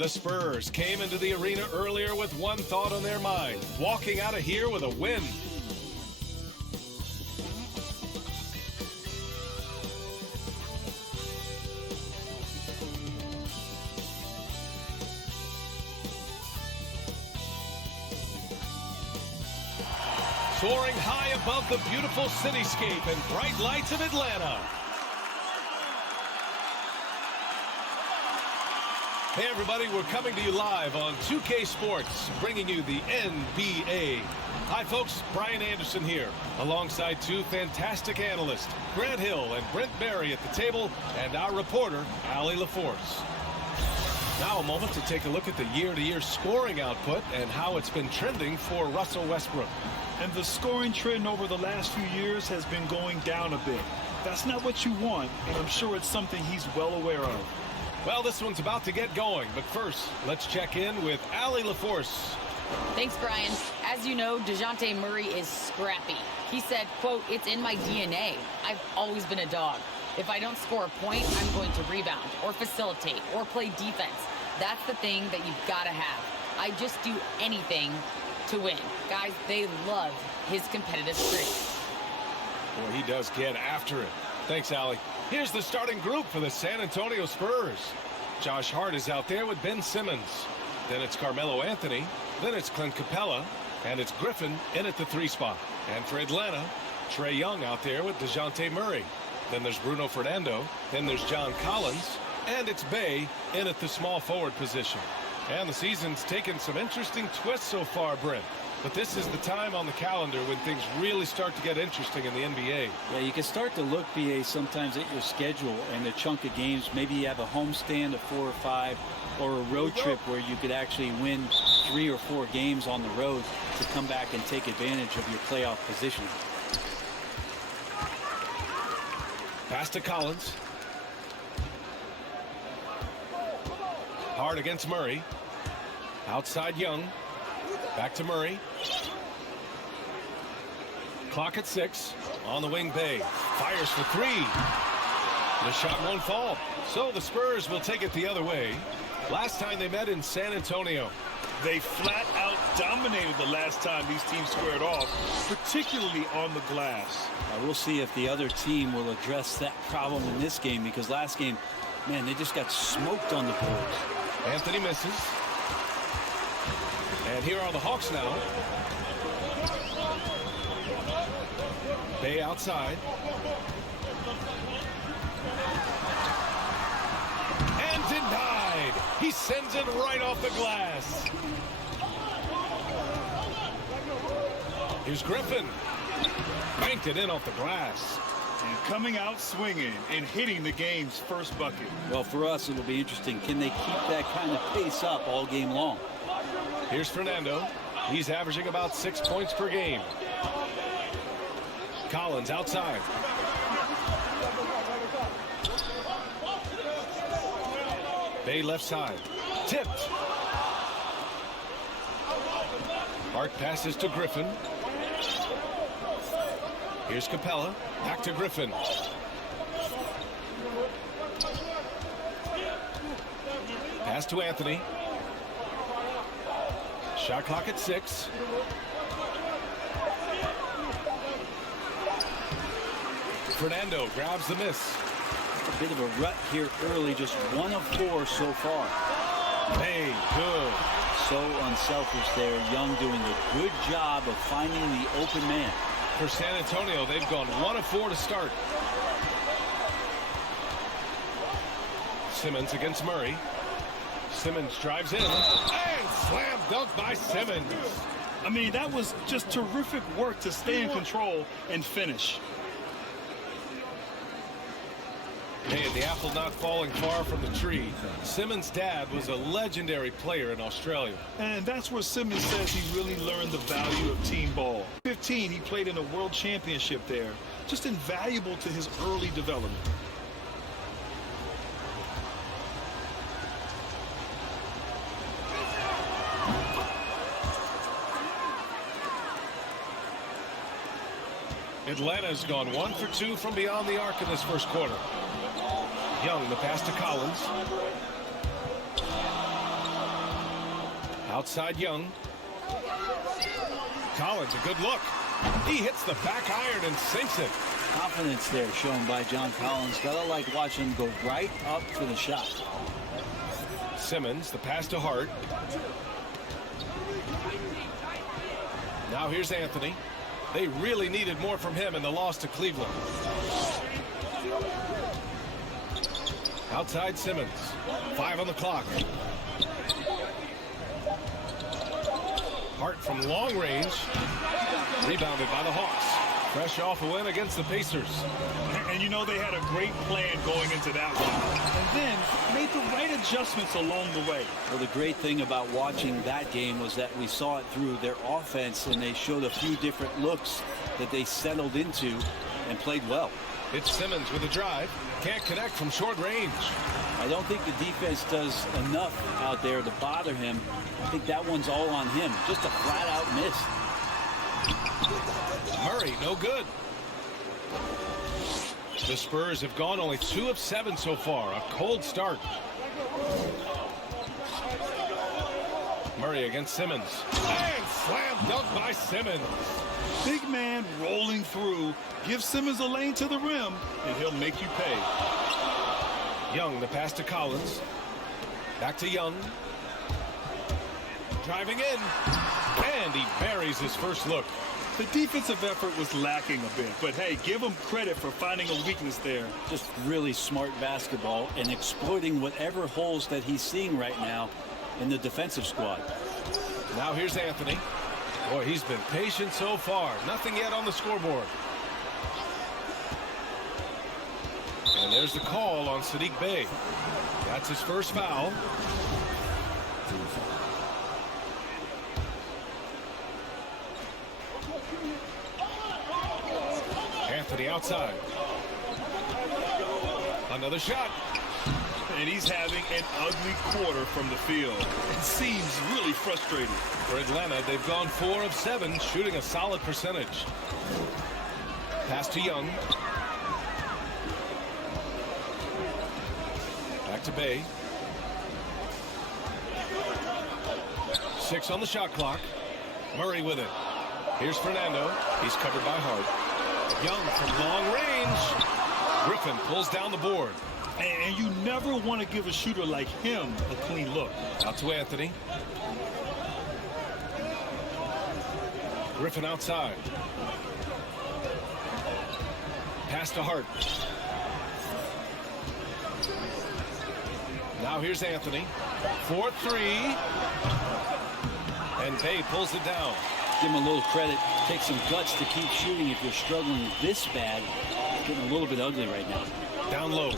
The Spurs came into the arena earlier with one thought on their mind, walking out of here with a win. Soaring high above the beautiful cityscape and bright lights of Atlanta. Hey everybody, we're coming to you live on 2K Sports, bringing you the NBA. Hi folks, Brian Anderson here, alongside two fantastic analysts, Grant Hill and Brent Barry at the table, and our reporter, Allie LaForce. Now a moment to take a look at the year-to-year scoring output and how it's been trending for Russell Westbrook. And the scoring trend over the last few years has been going down a bit. That's not what you want, and I'm sure it's something he's well aware of. Well, this one's about to get going, but first, let's check in with Allie LaForce. Thanks, Brian. As you know, DeJounte Murray is scrappy. He said, quote, "It's in my DNA. I've always been a dog. If I don't score a point, I'm going to rebound or facilitate or play defense. That's the thing that you've got to have. I just do anything to win." Guys, they love his competitive streak. Boy, he does get after it. Thanks, Allie. Here's the starting group for the San Antonio Spurs. Josh Hart is out there with Ben Simmons. Then it's Carmelo Anthony. Then it's Clint Capella. And it's Griffin in at the 3 spot. And for Atlanta, Trae Young out there with DeJounte Murray. Then there's Bruno Fernando. Then there's John Collins. And it's Bey in at the small forward position. And the season's taken some interesting twists so far, Brent. But this is the time on the calendar when things really start to get interesting in the NBA. Yeah, you can start to look, BA, sometimes at your schedule and a chunk of games. Maybe you have a homestand of 4 or 5 or a road trip where you could actually win 3 or 4 games on the road to come back and take advantage of your playoff position. Pass to Collins. Hard against Murray. Outside Young. Back to Murray. Clock at 6. On the wing, Bey. Fires for 3. The shot won't fall. So the Spurs will take it the other way. Last time they met in San Antonio. They flat out dominated the last time these teams squared off, particularly on the glass. We'll see if the other team will address that problem in this game, because last game, man, they just got smoked on the boards. Anthony misses. And here are the Hawks now. Bey outside. And denied. He sends it right off the glass. Here's Griffin. Banked it in off the glass. And coming out swinging and hitting the game's first bucket. Well, for us, it'll be interesting. Can they keep that kind of pace up all game long? Here's Fernando. He's averaging about 6 points per game. Collins outside. Bey left side. Tipped. Hart passes to Griffin. Here's Capella. Back to Griffin. Pass to Anthony. Shot clock at 6. Fernando grabs the miss. A bit of a rut here early, just 1 of 4 so far. Bey, good. So unselfish there. Young doing a good job of finding the open man. For San Antonio, they've gone 1 of 4 to start. Simmons against Murray. Simmons drives in. And slam dunk by Simmons. I mean, that was just terrific work to stay in control and finish. Hey, the apple not falling far from the tree. Simmons' dad was a legendary player in Australia. And that's where Simmons says he really learned the value of team ball. 15, he played in a world championship there. Just invaluable to his early development. Atlanta's gone 1 for 2 from beyond the arc in this first quarter. Young, the pass to Collins. Outside Young. Collins, a good look. He hits the back iron and sinks it. Confidence there shown by John Collins. Gotta like watching him go right up for the shot. Simmons, the pass to Hart. Now here's Anthony. They really needed more from him in the loss to Cleveland. Outside Simmons. 5 on the clock. Hart from long range. Rebounded by the Hawks. Fresh off a win against the Pacers. And you know they had a great plan going into that one. And then made the right adjustments along the way. Well, the great thing about watching that game was that we saw it through their offense, and they showed a few different looks that they settled into and played well. It's Simmons with a drive. Can't connect from short range. I don't think the defense does enough out there to bother him. I think that one's all on him. Just a flat-out miss. Murray, no good. The Spurs have gone only 2 of 7 so far. A cold start. Murray against Simmons. And slam dunk by Simmons. Big man rolling through. Give Simmons a lane to the rim, and he'll make you pay. Young, the pass to Collins. Back to Young. Driving in. And he buries his first look. The defensive effort was lacking a bit, but hey, give him credit for finding a weakness there. Just really smart basketball and exploiting whatever holes that he's seeing right now in the defensive squad. Now here's Anthony. Boy, he's been patient so far. Nothing yet on the scoreboard. And there's the call on Saddiq Bey. That's his first foul. Anthony outside. Another shot. And he's having an ugly quarter from the field. It seems really frustrating. For Atlanta, they've gone 4 of 7, shooting a solid percentage. Pass to Young. Back to Bey. 6 on the shot clock. Murray with it. Here's Fernando. He's covered by Hart. Young from long range. Griffin pulls down the board. And you never want to give a shooter like him a clean look. Out to Anthony. Griffin outside. Pass to Hart. Now here's Anthony. 4-3. And Bey pulls it down. Give him a little credit. Take some guts to keep shooting if you're struggling this bad. It's getting a little bit ugly right now. Down low.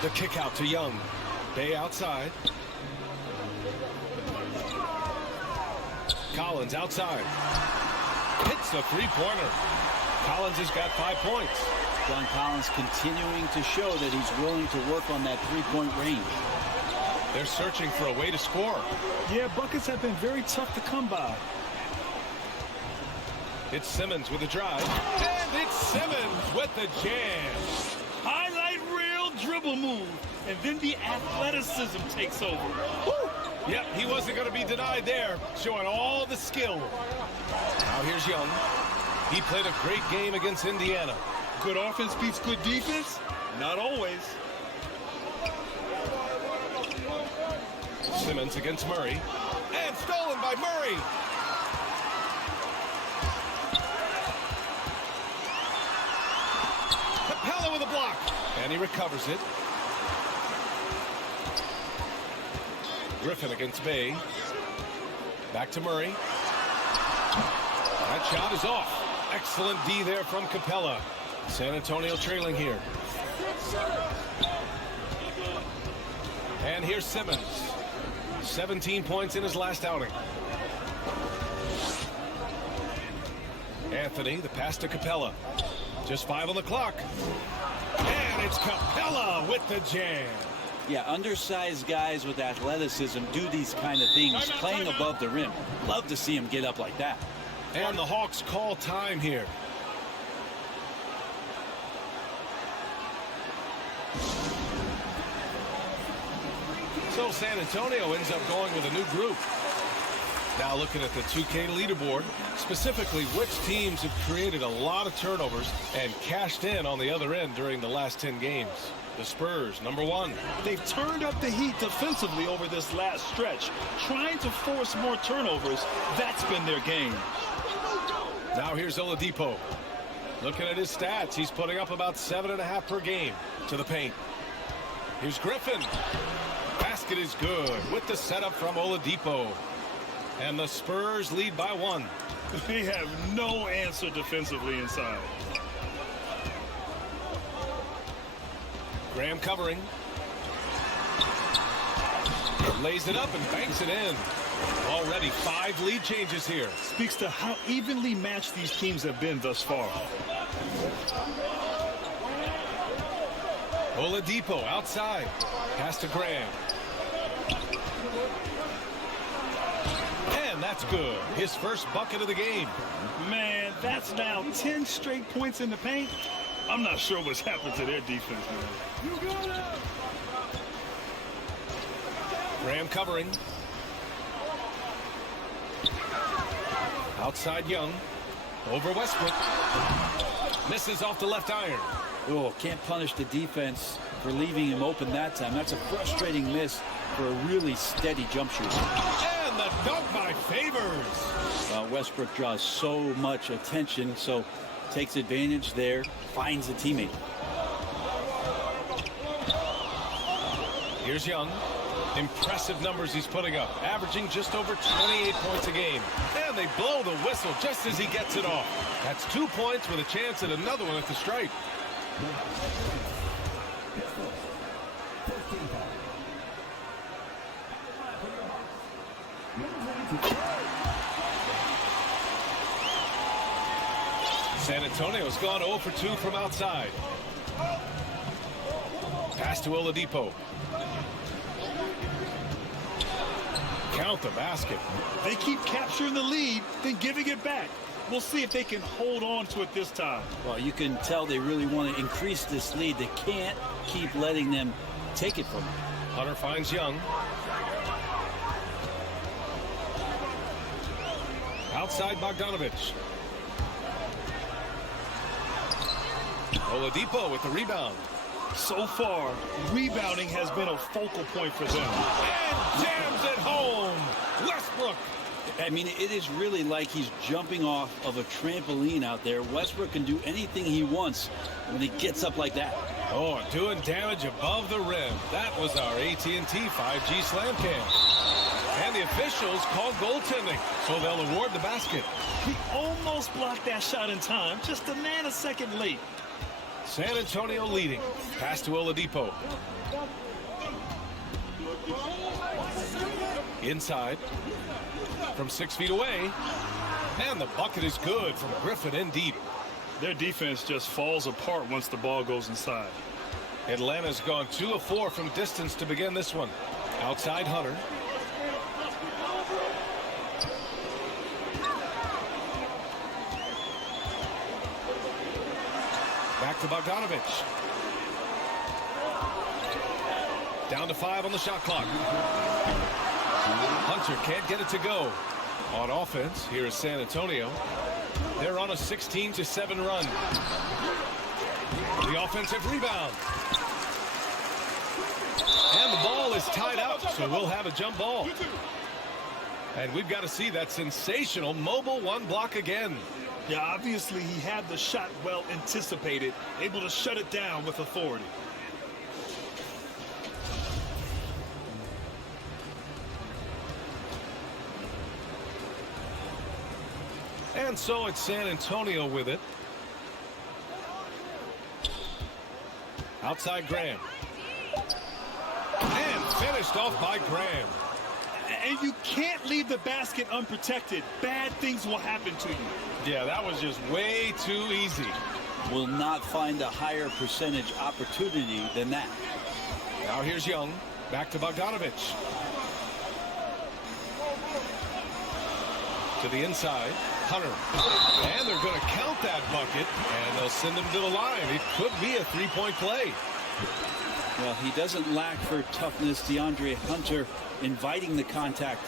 The kick out to Young. Bey outside. Collins outside. Hits the three-pointer. Collins has got 5 points. John Collins continuing to show that he's willing to work on that three-point range. They're searching for a way to score. Yeah, buckets have been very tough to come by. It's Simmons with a drive. And it's Simmons with the jam. Highlight reel dribble move. And then the athleticism takes over. Woo! Yep, he wasn't going to be denied there. Showing all the skill. Now here's Young. He played a great game against Indiana. Good offense beats good defense? Not always. Simmons against Murray. And stolen by Murray. Capella with a block. And he recovers it. Griffin against Bey. Back to Murray. That shot is off. Excellent D there from Capella. San Antonio trailing here. And here's Simmons. 17 points in his last outing. Anthony, the pass to Capella. Just 5 on the clock. And it's Capella with the jam. Yeah, undersized guys with athleticism do these kind of things, playing above the rim. Love to see him get up like that. And the Hawks call time here. So San Antonio ends up going with a new group. Now looking at the 2K leaderboard, specifically which teams have created a lot of turnovers and cashed in on the other end during the last 10 games. The Spurs, number 1. They've turned up the heat defensively over this last stretch, trying to force more turnovers. That's been their game. Now here's Oladipo. Looking at his stats, he's putting up about 7.5 per game to the paint. Here's Griffin. Basket is good with the setup from Oladipo. And the Spurs lead by 1. They have no answer defensively inside. Graham covering. Lays it up and banks it in. Already 5 lead changes here. Speaks to how evenly matched these teams have been thus far. Oladipo outside. Pass to Graham. And that's good. His first bucket of the game. Man, that's now 10 straight points in the paint. I'm not sure what's happened to their defense, man. Graham covering. Outside Young. Over Westbrook. Misses off the left iron. Oh, can't punish the defense for leaving him open that time. That's a frustrating miss for a really steady jump shooter. And the dunk by Favors. Westbrook draws so much attention, so takes advantage there, finds a teammate. Here's Young. Impressive numbers he's putting up, averaging just over 28 points a game. And they blow the whistle just as he gets it off. That's 2 points with a chance at another one at the stripe. San Antonio's gone 0 for 2 from outside. Pass to Oladipo. Count the basket. They keep capturing the lead, then giving it back. We'll see if they can hold on to it this time. Well, you can tell they really want to increase this lead. They can't keep letting them take it from them. Hunter finds Young. Outside Bogdanovich. Oladipo with the rebound. So far, rebounding has been a focal point for them. And jams it home. Westbrook. I mean, it is really like he's jumping off of a trampoline out there. Westbrook can do anything he wants when he gets up like that. Oh, doing damage above the rim. That was our AT&T 5G slam cam. And the officials called goaltending, so they'll award the basket. He almost blocked that shot in time, just a nanosecond late. San Antonio leading. Pass to Oladipo. Inside. From 6 feet away. And the bucket is good from Griffin in deep. Their defense just falls apart once the ball goes inside. Atlanta's gone 2 of 4 from distance to begin this one. Outside Hunter. Back to Bogdanovich. Down to 5 on the shot clock. Hunter can't get it to go. On offense, here is San Antonio. They're on a 16-7 run. The offensive rebound. And the ball is tied up, so we'll have a jump ball. And we've got to see that sensational mobile one block again. Yeah, obviously he had the shot well anticipated, able to shut it down with authority. And so it's San Antonio with it. Outside Graham. And finished off by Graham. And you can't leave the basket unprotected. Bad things will happen to you. Yeah, that was just way too easy. Will not find a higher percentage opportunity than that. Now here's Young. Back to Bogdanovich. To the inside. Hunter. And they're going to count that bucket. And they'll send him to the line. It could be a three-point play. Well, he doesn't lack for toughness. DeAndre Hunter inviting the contact.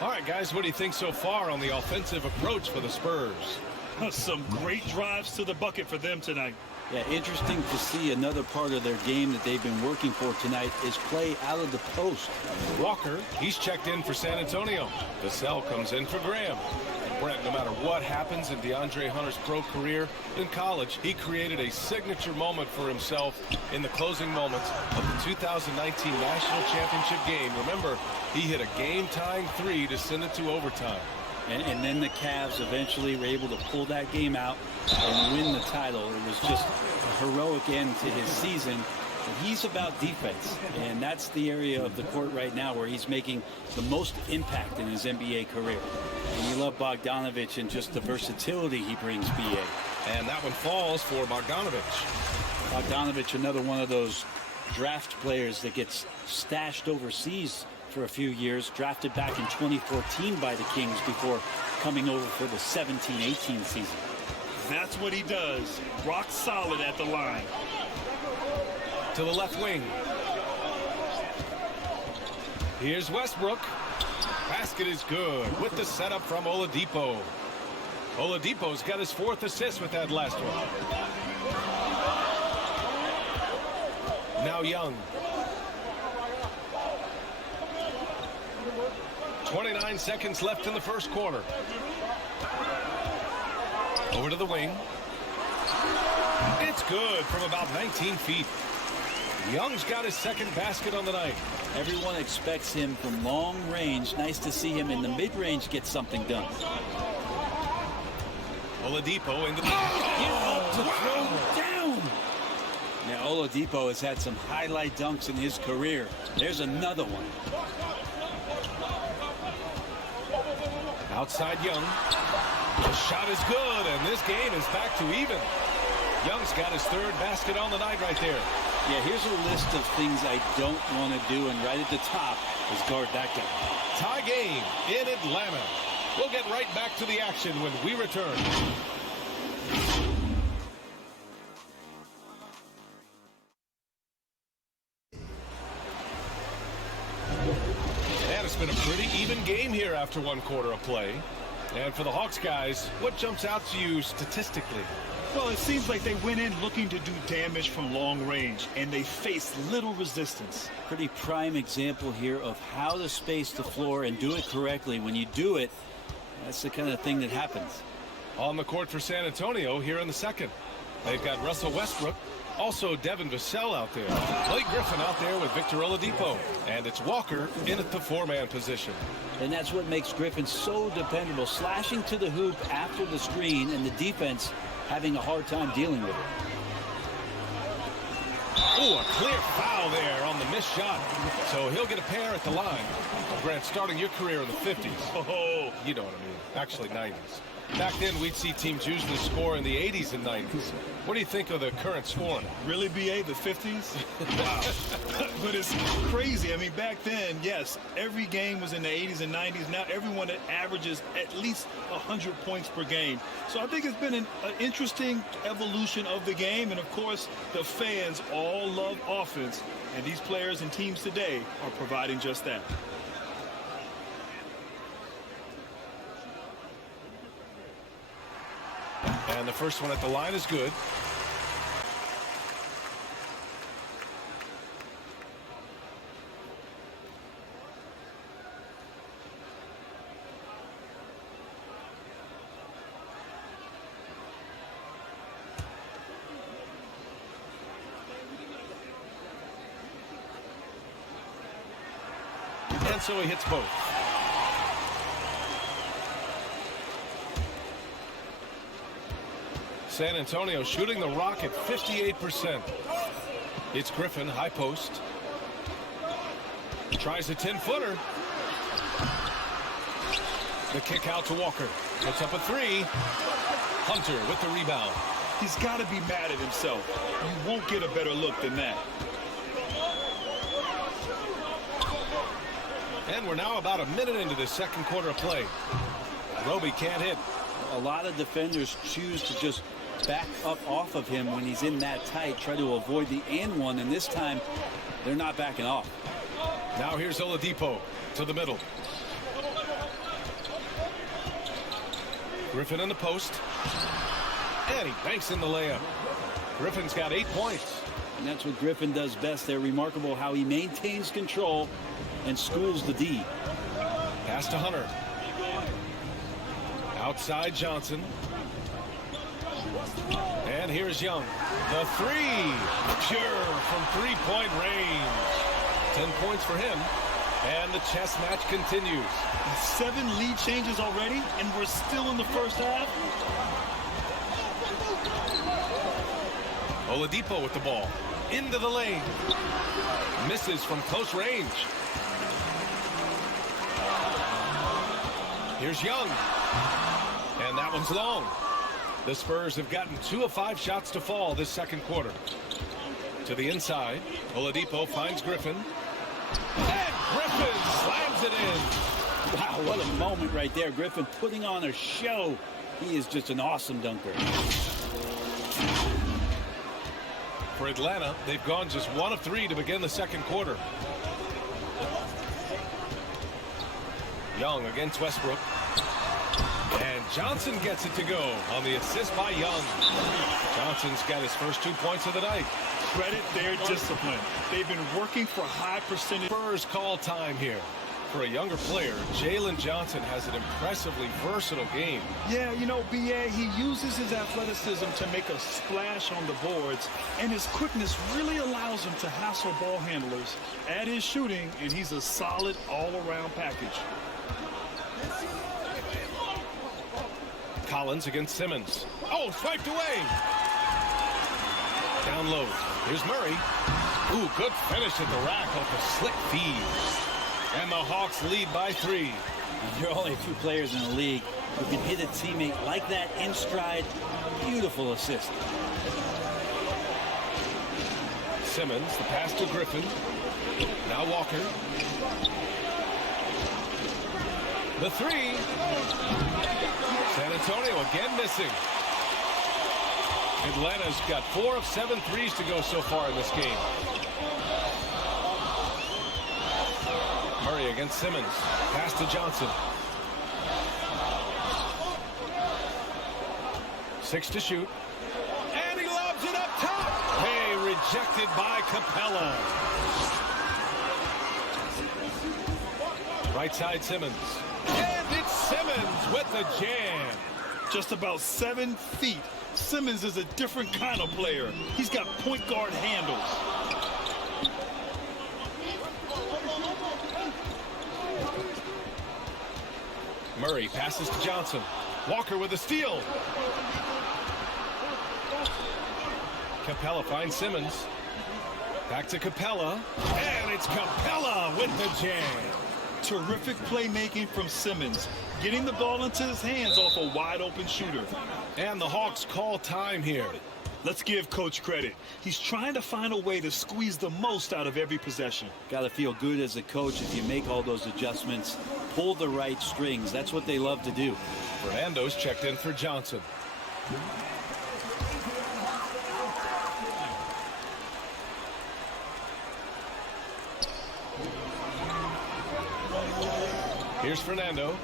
All right, guys, what do you think so far on the offensive approach for the Spurs? Some great drives to the bucket for them tonight. Yeah, interesting to see another part of their game that they've been working for tonight is play out of the post. Walker, he's checked in for San Antonio. Vassell comes in for Graham. Brent, no matter what happens in DeAndre Hunter's pro career, in college, he created a signature moment for himself in the closing moments of the 2019 National Championship game. Remember, he hit a game-tying three to send it to overtime. And then the Cavs eventually were able to pull that game out and win the title. It was just a heroic end to his season. He's about defense, and that's the area of the court right now where he's making the most impact in his NBA career. And you love Bogdanovich and just the versatility he brings, B.A. And that one falls for Bogdanovich. Bogdanovich, another one of those draft players that gets stashed overseas for a few years, drafted back in 2014 by the Kings before coming over for the 17-18 season. That's what he does. Rock solid at the line. To the left wing. Here's Westbrook. Basket is good with the setup from Oladipo. Oladipo's got his 4th assist with that last one. Now Young. 29 seconds left in the first quarter. Over to the wing. It's good from about 19 feet. Young's got his 2nd basket on the night. Everyone expects him from long range. Nice to see him in the mid-range get something done. Oladipo in the... To throw down. Now, Oladipo has had some highlight dunks in his career. There's another one. Outside Young. The shot is good, and this game is back to even. Young's got his 3rd basket on the night right there. Yeah, here's a list of things I don't want to do, and right at the top is guard that guy. Tie game in Atlanta. We'll get right back to the action when we return. And it's been a pretty even game here after 1 quarter of play. And for the Hawks guys, what jumps out to you statistically? Well, it seems like they went in looking to do damage from long range, and they faced little resistance. Pretty prime example here of how to space the floor and do it correctly. When you do it, that's the kind of thing that happens. On the court for San Antonio here in the 2nd. They've got Russell Westbrook, also Devin Vassell out there. Blake Griffin out there with Victor Oladipo. And it's Walker in at the 4-man position. And that's what makes Griffin so dependable, slashing to the hoop after the screen, and the defense having a hard time dealing with it. Oh, a clear foul there on the missed shot. So he'll get a pair at the line. Grant, starting your career in the 50s. Oh, you know what I mean. Actually, 90s. Back then, we'd see teams usually score in the 80s and 90s. What do you think of the current scoring? Really, B.A., the 50s? Wow. But it's crazy. I mean, back then, yes, every game was in the 80s and 90s. Now everyone averages at least 100 points per game. So I think it's been an interesting evolution of the game. And, of course, the fans all love offense. And these players and teams today are providing just that. And the first one at the line is good. And so he hits both. San Antonio shooting the rock at 58%. It's Griffin, high post. Tries a 10-footer. The kick out to Walker. Puts up a 3. Hunter with the rebound. He's got to be mad at himself. You won't get a better look than that. And we're now about a minute into the second quarter of play. Roby can't hit. A lot of defenders choose to just back up off of him when he's in that tight, try to avoid the and one, and this time they're not backing off. Now here's Oladipo to the middle. Griffin in the post. And he banks in the layup. Griffin's got 8 points. And that's what Griffin does best. They're remarkable how he maintains control and schools the D. Pass to Hunter. Outside Johnson. And here's Young. The three. Pure from three-point range. 10 points for him. And the chess match continues. 7 lead changes already, and we're still in the first half. Oladipo with the ball. Into the lane. Misses from close range. Here's Young. And that one's long. The Spurs have gotten 2 of 5 shots to fall this second quarter. To the inside. Oladipo finds Griffin. And Griffin slams it in. Wow, what a moment right there. Griffin putting on a show. He is just an awesome dunker. For Atlanta, they've gone just 1 of 3 to begin the second quarter. Young against Westbrook. And Johnson gets it to go on the assist by Young. Johnson's got his first 2 points of the night. Credit their discipline. They've been working for high percentage. Spurs call time here. For a younger player, Jalen Johnson has an impressively versatile game. Yeah, you know, B.A., he uses his athleticism to make a splash on the boards, and his quickness really allows him to hassle ball handlers. Add his shooting, and he's a solid all-around package. Collins against Simmons. Oh, swiped away. Down low. Here's Murray. Ooh, good finish at the rack off a slick feed. And the Hawks lead by 3. There are only a few players in the league who can hit a teammate like that in stride. Beautiful assist. Simmons, the pass to Griffin. Now Walker. The 3. San Antonio again missing. Atlanta's got 4 of 7 threes to go so far in this game. Murray against Simmons. Pass to Johnson. 6 to shoot. And he lobs it up top. Hey, rejected by Capella. Right side Simmons. And it's Simmons with the jam. Just about 7 feet. Simmons is a different kind of player. He's got point guard handles. Murray passes to Johnson. Walker with a steal. Capella finds Simmons. Back to Capella. And it's Capella with the jam. Terrific playmaking from Simmons. Getting the ball into his hands off a wide open shooter. And the Hawks call time here. Let's give Coach credit. He's trying to find a way to squeeze the most out of every possession. Got to feel good as a coach if you make all those adjustments. Pull the right strings. That's what they love to do. Fernando's checked in for Johnson. Here's Fernando.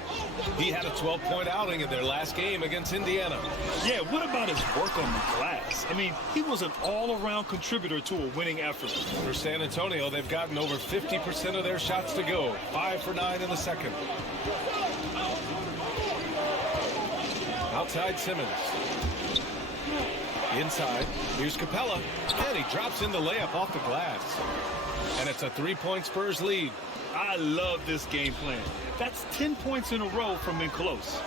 He had a 12-point outing in their last game against Indiana. Yeah, what about his work on the glass? I mean, he was an all-around contributor to a winning effort. For San Antonio, they've gotten over 50% of their shots to go. 5 for 9 in the second. Outside Simmons. Inside. Here's Capella. And he drops in the layup off the glass. And it's a 3-point Spurs lead. I love this game plan. That's 10 points in a row from in close.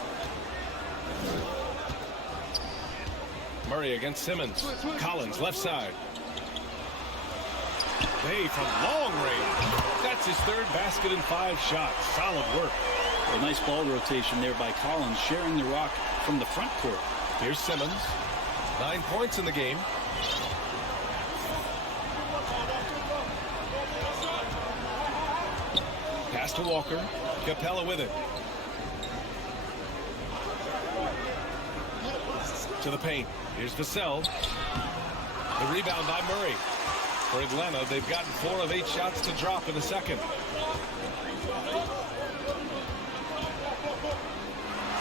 Murray against Simmons. Collins left side. Bay from long range. That's his 3rd basket in 5 shots. Solid work. A nice ball rotation there by Collins, sharing the rock from the front court. Here's Simmons. 9 points in the game. Pass to Walker. Capella with it. To the paint. Here's Vassell. The rebound by Murray. For Atlanta, they've gotten 4 of 8 shots to drop in the second.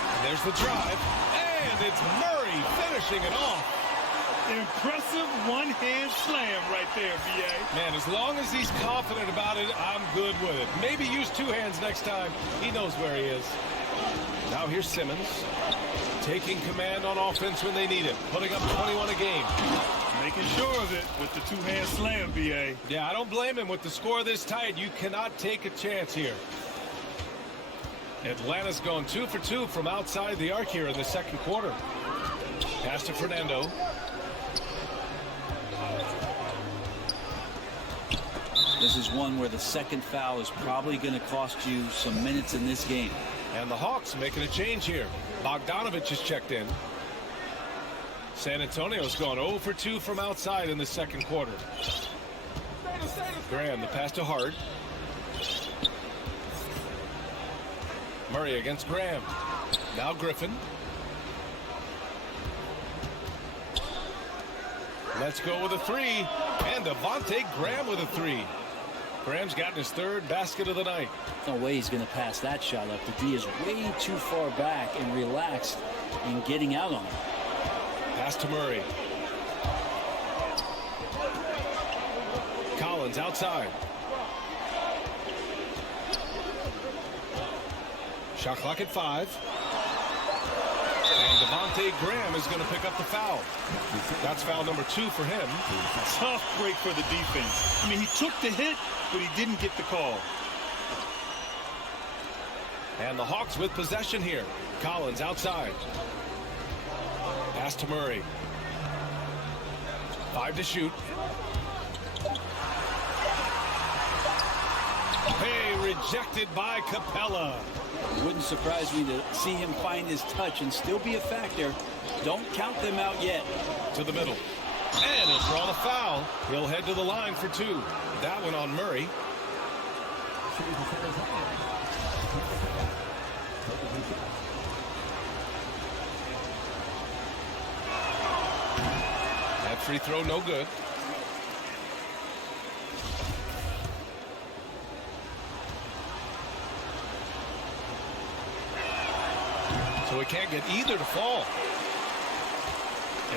And there's the drive. And it's Murray finishing it off. Impressive one-hand slam right there, B.A. Man, as long as he's confident about it, I'm good with it. Maybe use 2 hands next time. He knows where he is. Now here's Simmons. Taking command on offense when they need it. Putting up 21 a game. Making sure of it with the 2-hand slam, B.A. Yeah, I don't blame him. With the score this tight, you cannot take a chance here. Atlanta's going 2 for 2 from outside the arc here in the second quarter. Pass to Fernando. This is one where the second foul is probably going to cost you some minutes in this game. And the Hawks making a change here. Bogdanovich is checked in. San Antonio's gone 0 for 2 from outside in the second quarter. Graham, the pass to Hart. Murray against Graham. Now Griffin. Let's go with a 3. And Devontae Graham with a 3. Graham's gotten his 3rd basket of the night. No way he's going to pass that shot up. The D is way too far back and relaxed in getting out on it. Pass to Murray. Collins outside. Shot clock at 5. And Devontae Graham is going to pick up the foul. That's foul number 2 for him. Tough break for the defense. I mean, he took the hit, but he didn't get the call. And the Hawks with possession here. Collins outside. Pass to Murray. 5 to shoot. Hey, rejected by Capella. Wouldn't surprise me to see him find his touch and still be a factor. Don't count them out yet. To the middle. And he'll draw the foul. He'll head to the line for 2. That one on Murray. That free throw no good. So he can't get either to fall.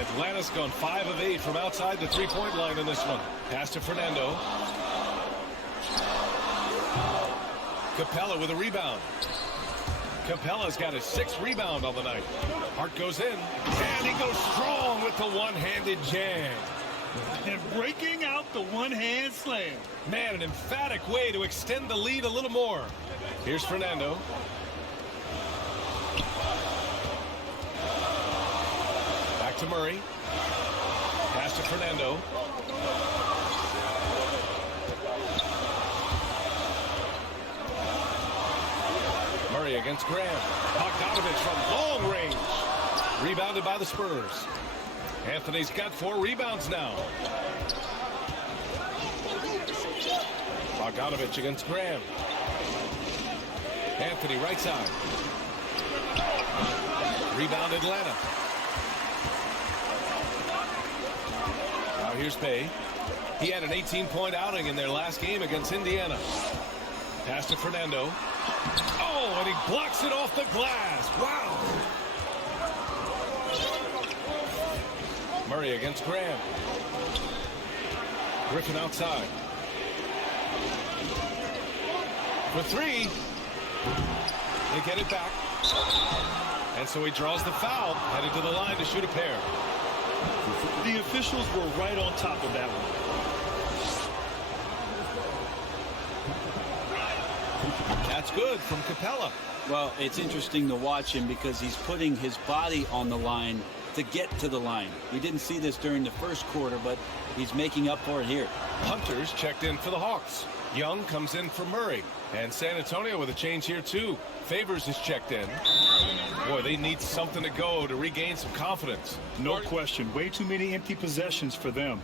Atlanta's gone 5 of 8 from outside the 3-point line in this one. Pass to Fernando. Capella with a rebound. Capella's got his 6th rebound on the night. Hart goes in, and he goes strong with the one-handed jam. And breaking out the one-hand slam. Man, an emphatic way to extend the lead a little more. Here's Fernando. Back to Murray. Pass to Fernando. Murray against Graham. Bogdanovich from long range. Rebounded by the Spurs. Anthony's got 4 rebounds now. Bogdanovich against Graham. Anthony right side. Rebound Atlanta. Now here's Bay. He had an 18-point outing in their last game against Indiana. Pass to Fernando. Oh, and he blocks it off the glass. Wow. Murray against Graham. Griffin outside. For 3. They get it back. And so he draws the foul, headed to the line to shoot a pair. The officials were right on top of that one. That's good from Capella. Well, it's interesting to watch him because he's putting his body on the line to get to the line. We didn't see this during the first quarter, but he's making up for it here. Hunter's checked in for the Hawks. Young comes in for Murray. And San Antonio with a change here, too. Favors is checked in. Boy, they need something to go to regain some confidence. No question. Way too many empty possessions for them.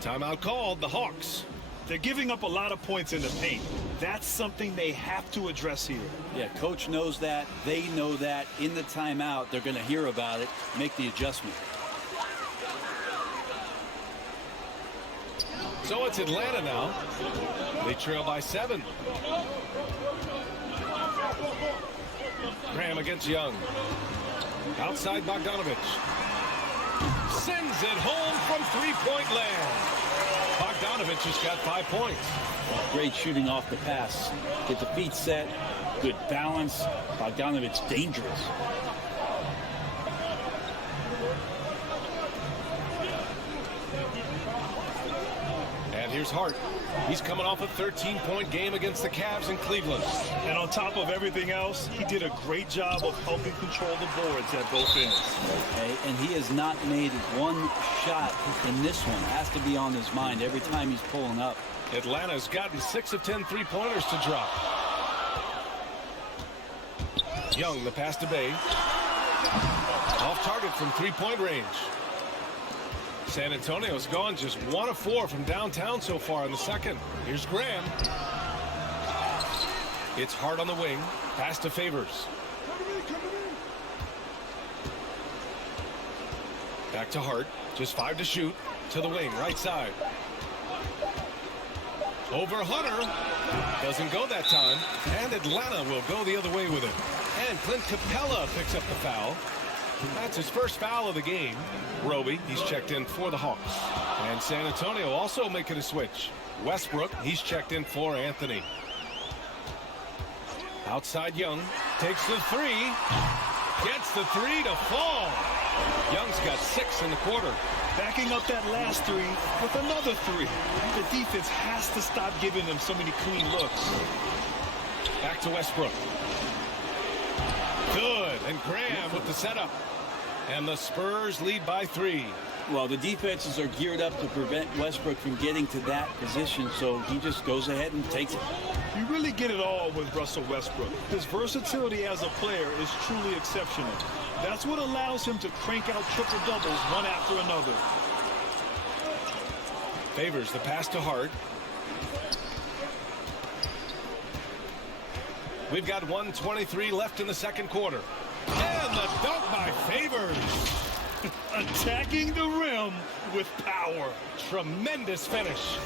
Timeout called, the Hawks. They're giving up a lot of points in the paint. That's something they have to address here. Yeah, coach knows that. They know that. In the timeout, they're going to hear about it, make the adjustment. So it's Atlanta now. They trail by 7. Graham against Young. Outside Bogdanovich. Sends it home from three-point land. Bogdanovich has got 5 points. Great shooting off the pass. Get the feet set. Good balance. Bogdanovich dangerous. And here's Hart. He's coming off a 13-point game against the Cavs in Cleveland. And on top of everything else, he did a great job of helping control the boards at both ends. Okay, and he has not made one shot in this one. Has to be on his mind every time he's pulling up. Atlanta's gotten 6 of 10 three-pointers to drop. Young, the pass to Bay. Off target from three-point range. San Antonio's gone just 1 of 4 from downtown so far in the second. Here's Graham. It's Hart on the wing. Pass to Favors. Back to Hart. Just 5 to shoot. To the wing, right side. Over Hunter. Doesn't go that time. And Atlanta will go the other way with it. And Clint Capella picks up the foul. That's his first foul of the game. Roby, he's checked in for the Hawks. And San Antonio also making a switch. Westbrook, he's checked in for Anthony. Outside Young, takes the 3. Gets the 3 to fall. Young's got 6 in the quarter. Backing up that last 3 with another 3. The defense has to stop giving them so many clean looks. Back to Westbrook. Good. And Graham with the setup. And the Spurs lead by 3. Well, the defenses are geared up to prevent Westbrook from getting to that position, so he just goes ahead and takes it. You really get it all with Russell Westbrook. His versatility as a player is truly exceptional. That's what allows him to crank out triple-doubles one after another. Favors the pass to Hart. We've got 1:23 left in the second quarter. And the dunk by Favors. Attacking the rim with power. Tremendous finish.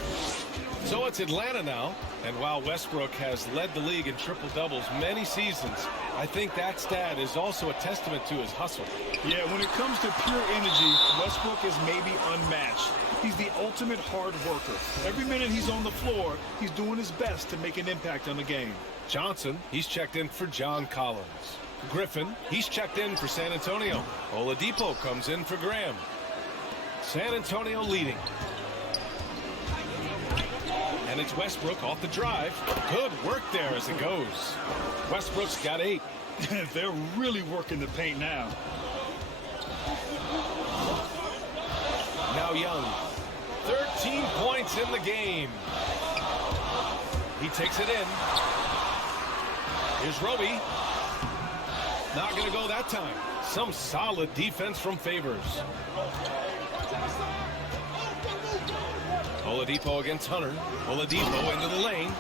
So it's Atlanta now. And while Westbrook has led the league in triple-doubles many seasons, I think that stat is also a testament to his hustle. Yeah, when it comes to pure energy, Westbrook is maybe unmatched. He's the ultimate hard worker. Every minute he's on the floor, he's doing his best to make an impact on the game. Johnson, he's checked in for John Collins. Griffin, he's checked in for San Antonio. Oladipo comes in for Graham. San Antonio leading. And it's Westbrook off the drive. Good work there as it goes. Westbrook's got 8. They're really working the paint now. Now Young. 13 points in the game. He takes it in. Here's Roby. Not going to go that time. Some solid defense from Favors. Oladipo against Hunter. Oladipo into the lane.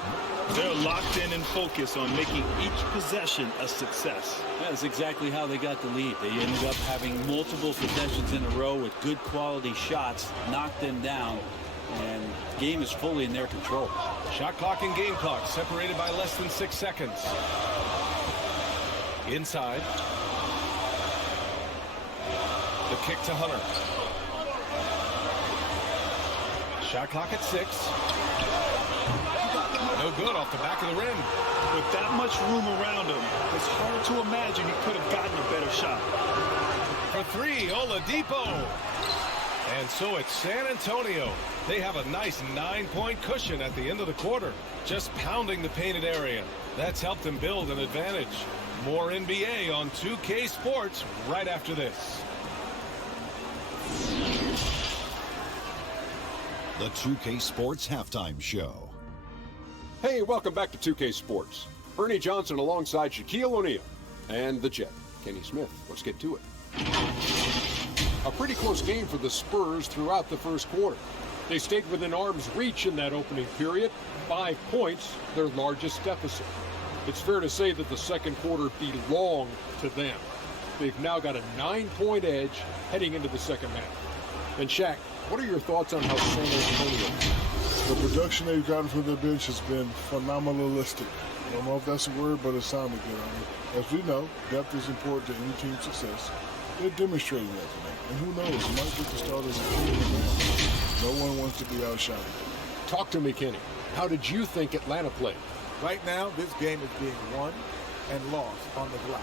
They're locked in and focused on making each possession a success. That's exactly how they got the lead. They ended up having multiple possessions in a row with good quality shots, knocked them down, and the game is fully in their control. Shot clock and game clock separated by less than 6 seconds. Inside. The kick to Hunter. Shot clock at 6. No good off the back of the rim. With that much room around him, it's hard to imagine he could have gotten a better shot. For 3, Oladipo. And so it's San Antonio. They have a nice 9-point cushion at the end of the quarter, just pounding the painted area. That's helped them build an advantage. More NBA on 2K Sports right after this. The 2K Sports Halftime Show. Hey, welcome back to 2K Sports. Ernie Johnson alongside Shaquille O'Neal and the Jet, Kenny Smith. Let's get to it. A pretty close game for the Spurs throughout the first quarter. They stayed within arm's reach in that opening period. 5 points, their largest deficit. It's fair to say that the second quarter belonged to them. They've now got a 9-point edge heading into the second half. And Shaq, what are your thoughts on how San Antonio? The production they've gotten from their bench has been phenomenalistic. I don't know if that's a word, but it sounded good. I mean, as we know, depth is important to any team's success. They're demonstrating that tonight. And who knows, it might get the starters a team. No one wants to be outshined. Talk to me, Kenny. How did you think Atlanta played? Right now, this game is being won and lost on the glass.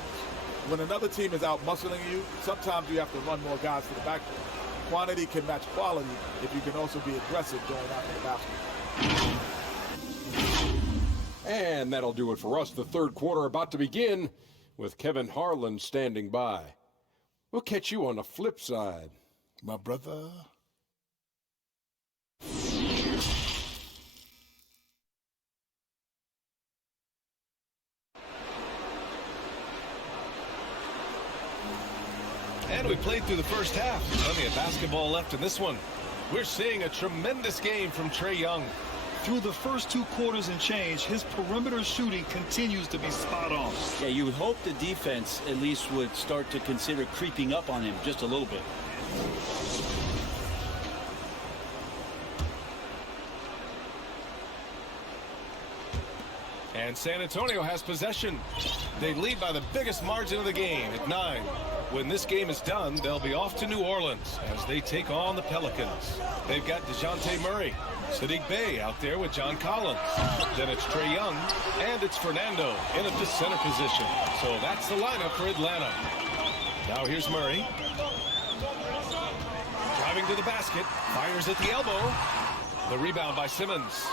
When another team is out muscling you, sometimes you have to run more guys to the backboard. Quantity can match quality if you can also be aggressive going after the basket. And that'll do it for us. The third quarter about to begin with Kevin Harlan standing by. We'll catch you on the flip side. My brother. And we played through the first half. Plenty of basketball left in this one. We're seeing a tremendous game from Trae Young. Through the first 2 quarters and change, his perimeter shooting continues to be spot on. Yeah, you would hope the defense at least would start to consider creeping up on him just a little bit. And San Antonio has possession. They lead by the biggest margin of the game at 9. When this game is done, they'll be off to New Orleans as they take on the Pelicans. They've got DeJounte Murray, Sadiq Bey out there with John Collins. Then it's Trae Young, and it's Fernando in at the center position. So that's the lineup for Atlanta. Now here's Murray. Driving to the basket, fires at the elbow. The rebound by Simmons.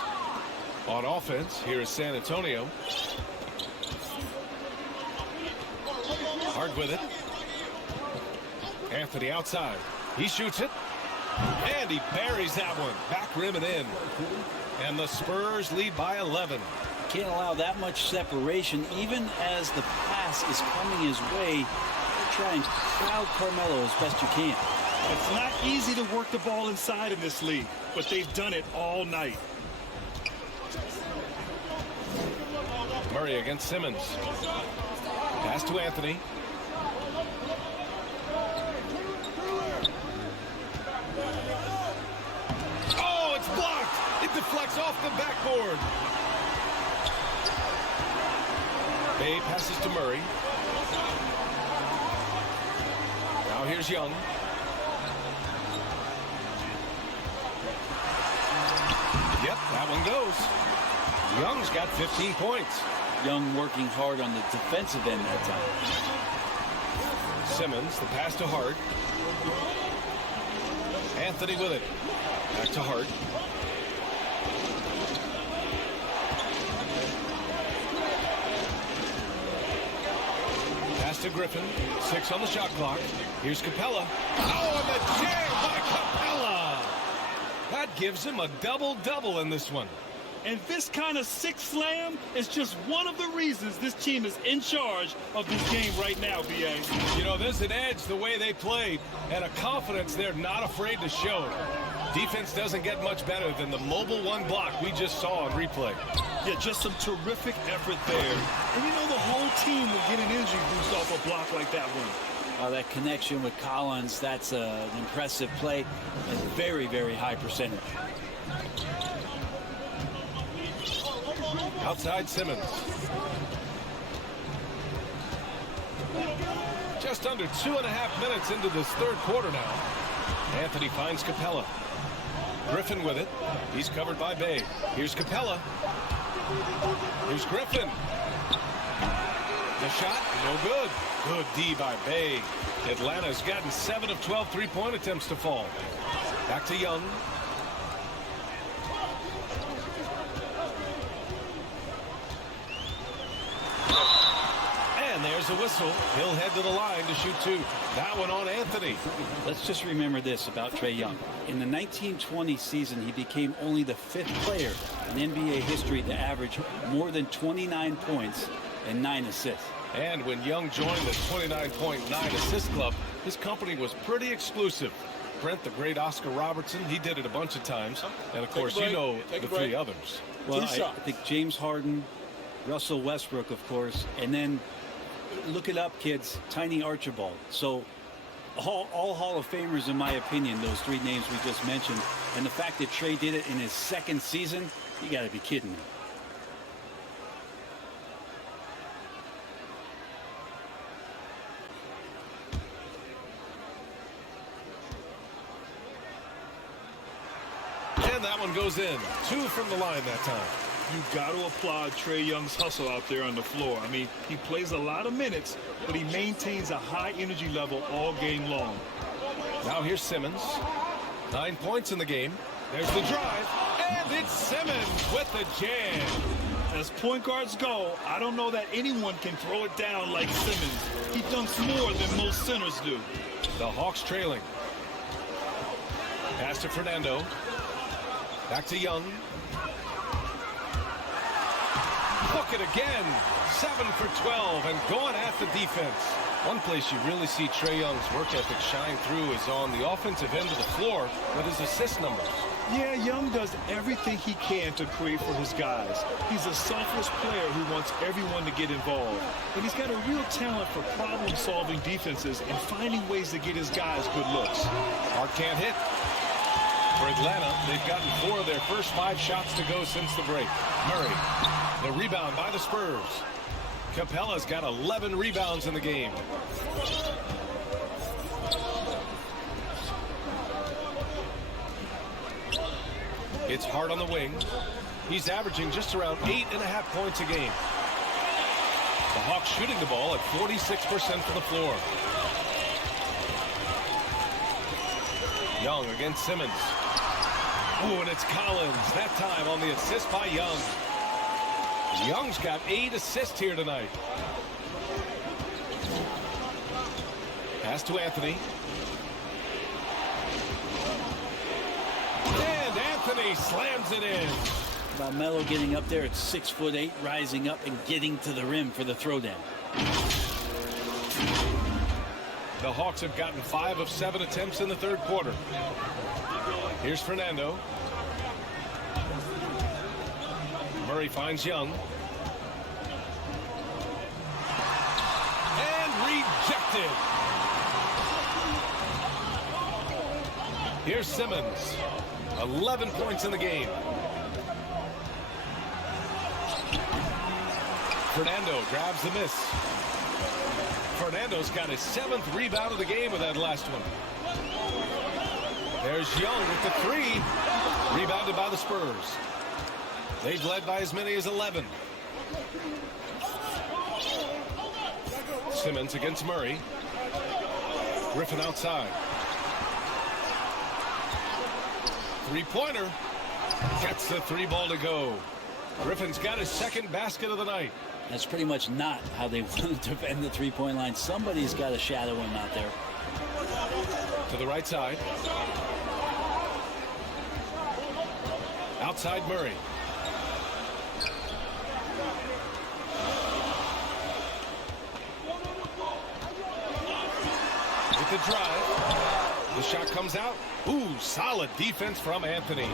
On offense, here is San Antonio. Hard with it. Anthony outside. He shoots it. And he buries that one. Back rim and in. And the Spurs lead by 11. Can't allow that much separation. Even as the pass is coming his way, try and crowd Carmelo as best you can. It's not easy to work the ball inside in this league, but they've done it all night. Murray against Simmons. Pass to Anthony. Oh, it's blocked. It deflects off the backboard. Bey passes to Murray. Now here's Young. Yep, that one goes. Young's got 15 points. Young working hard on the defensive end that time. Simmons, the pass to Hart. Anthony with it. Back to Hart. Pass to Griffin. 6 on the shot clock. Here's Capella. Oh, and the jam by Capella. That gives him a double-double in this one. And this kind of six slam is just one of the reasons this team is in charge of this game right now, B.A. You know, there's an edge the way they played and a confidence they're not afraid to show. Defense doesn't get much better than the mobile one block we just saw on replay. Yeah, just some terrific effort there. And you know the whole team will get an energy boost off a block like that one. That connection with Collins, that's an impressive play. A very, very high percentage. Outside Simmons. Just under 2.5 minutes into this third quarter now. Anthony finds Capella. Griffin with it. He's covered by Bey. Here's Capella. Here's Griffin. The shot, no good. Good D by Bey. Atlanta's gotten 7 of 12 three-point attempts to fall. Back to Young. And there's a whistle. He'll head to the line to shoot 2. That one on Anthony. Let's just remember this about Trae Young. In the 1920 season, he became only the 5th player in NBA history to average more than 29 points and 9 assists. And when Young joined the 29.9 assist club, his company was pretty exclusive. sprint, the great Oscar Robertson. He did it a bunch of times. And, of course, you know the three others. Well, I think James Harden, Russell Westbrook, of course, and then look it up, kids, Tiny Archibald. So all Hall of Famers, in my opinion, those three names we just mentioned. And the fact that Trey did it in his second season, you got to be kidding me. And that one goes in. 2 from the line that time. You got to applaud Trae Young's hustle out there on the floor. I mean, he plays a lot of minutes, but he maintains a high energy level all game long. Now here's Simmons. 9 points in the game. There's the drive, and it's Simmons with the jam. As point guards go, I don't know that anyone can throw it down like Simmons. He dunks more than most centers do. The Hawks trailing. Pass to Fernando. Back to Young. Look it again. 7 for 12 and going at the defense. One place you really see Trae Young's work ethic shine through is on the offensive end of the floor with his assist numbers. Yeah, Young does everything he can to create for his guys. He's a selfless player who wants everyone to get involved. And he's got a real talent for problem-solving defenses and finding ways to get his guys good looks. Hart can't hit. For Atlanta, they've gotten 4 of their first 5 shots to go since the break. Murray, the rebound by the Spurs. Capella's got 11 rebounds in the game. It's Hart on the wing. He's averaging just around 8.5 points a game. The Hawks shooting the ball at 46% from the floor. Young against Simmons. Oh, and it's Collins, that time on the assist by Young. Young's got 8 assists here tonight. Pass to Anthony. And Anthony slams it in. About Melo getting up there at 6'8", rising up and getting to the rim for the throwdown. The Hawks have gotten 5 of 7 attempts in the third quarter. Here's Fernando. Murray finds Young. And rejected. Here's Simmons. 11 points in the game. Fernando grabs the miss. Fernando's got his 7th rebound of the game with that last one. There's Young with the 3. Rebounded by the Spurs. They've led by as many as 11. Simmons against Murray. Griffin outside. 3-pointer. Gets the 3 ball to go. Griffin's got his 2nd basket of the night. That's pretty much not how they want to defend the 3-point line. Somebody's got to shadow him out there. To the right side. Outside Murray. With the drive. The shot comes out. Ooh, solid defense from Anthony.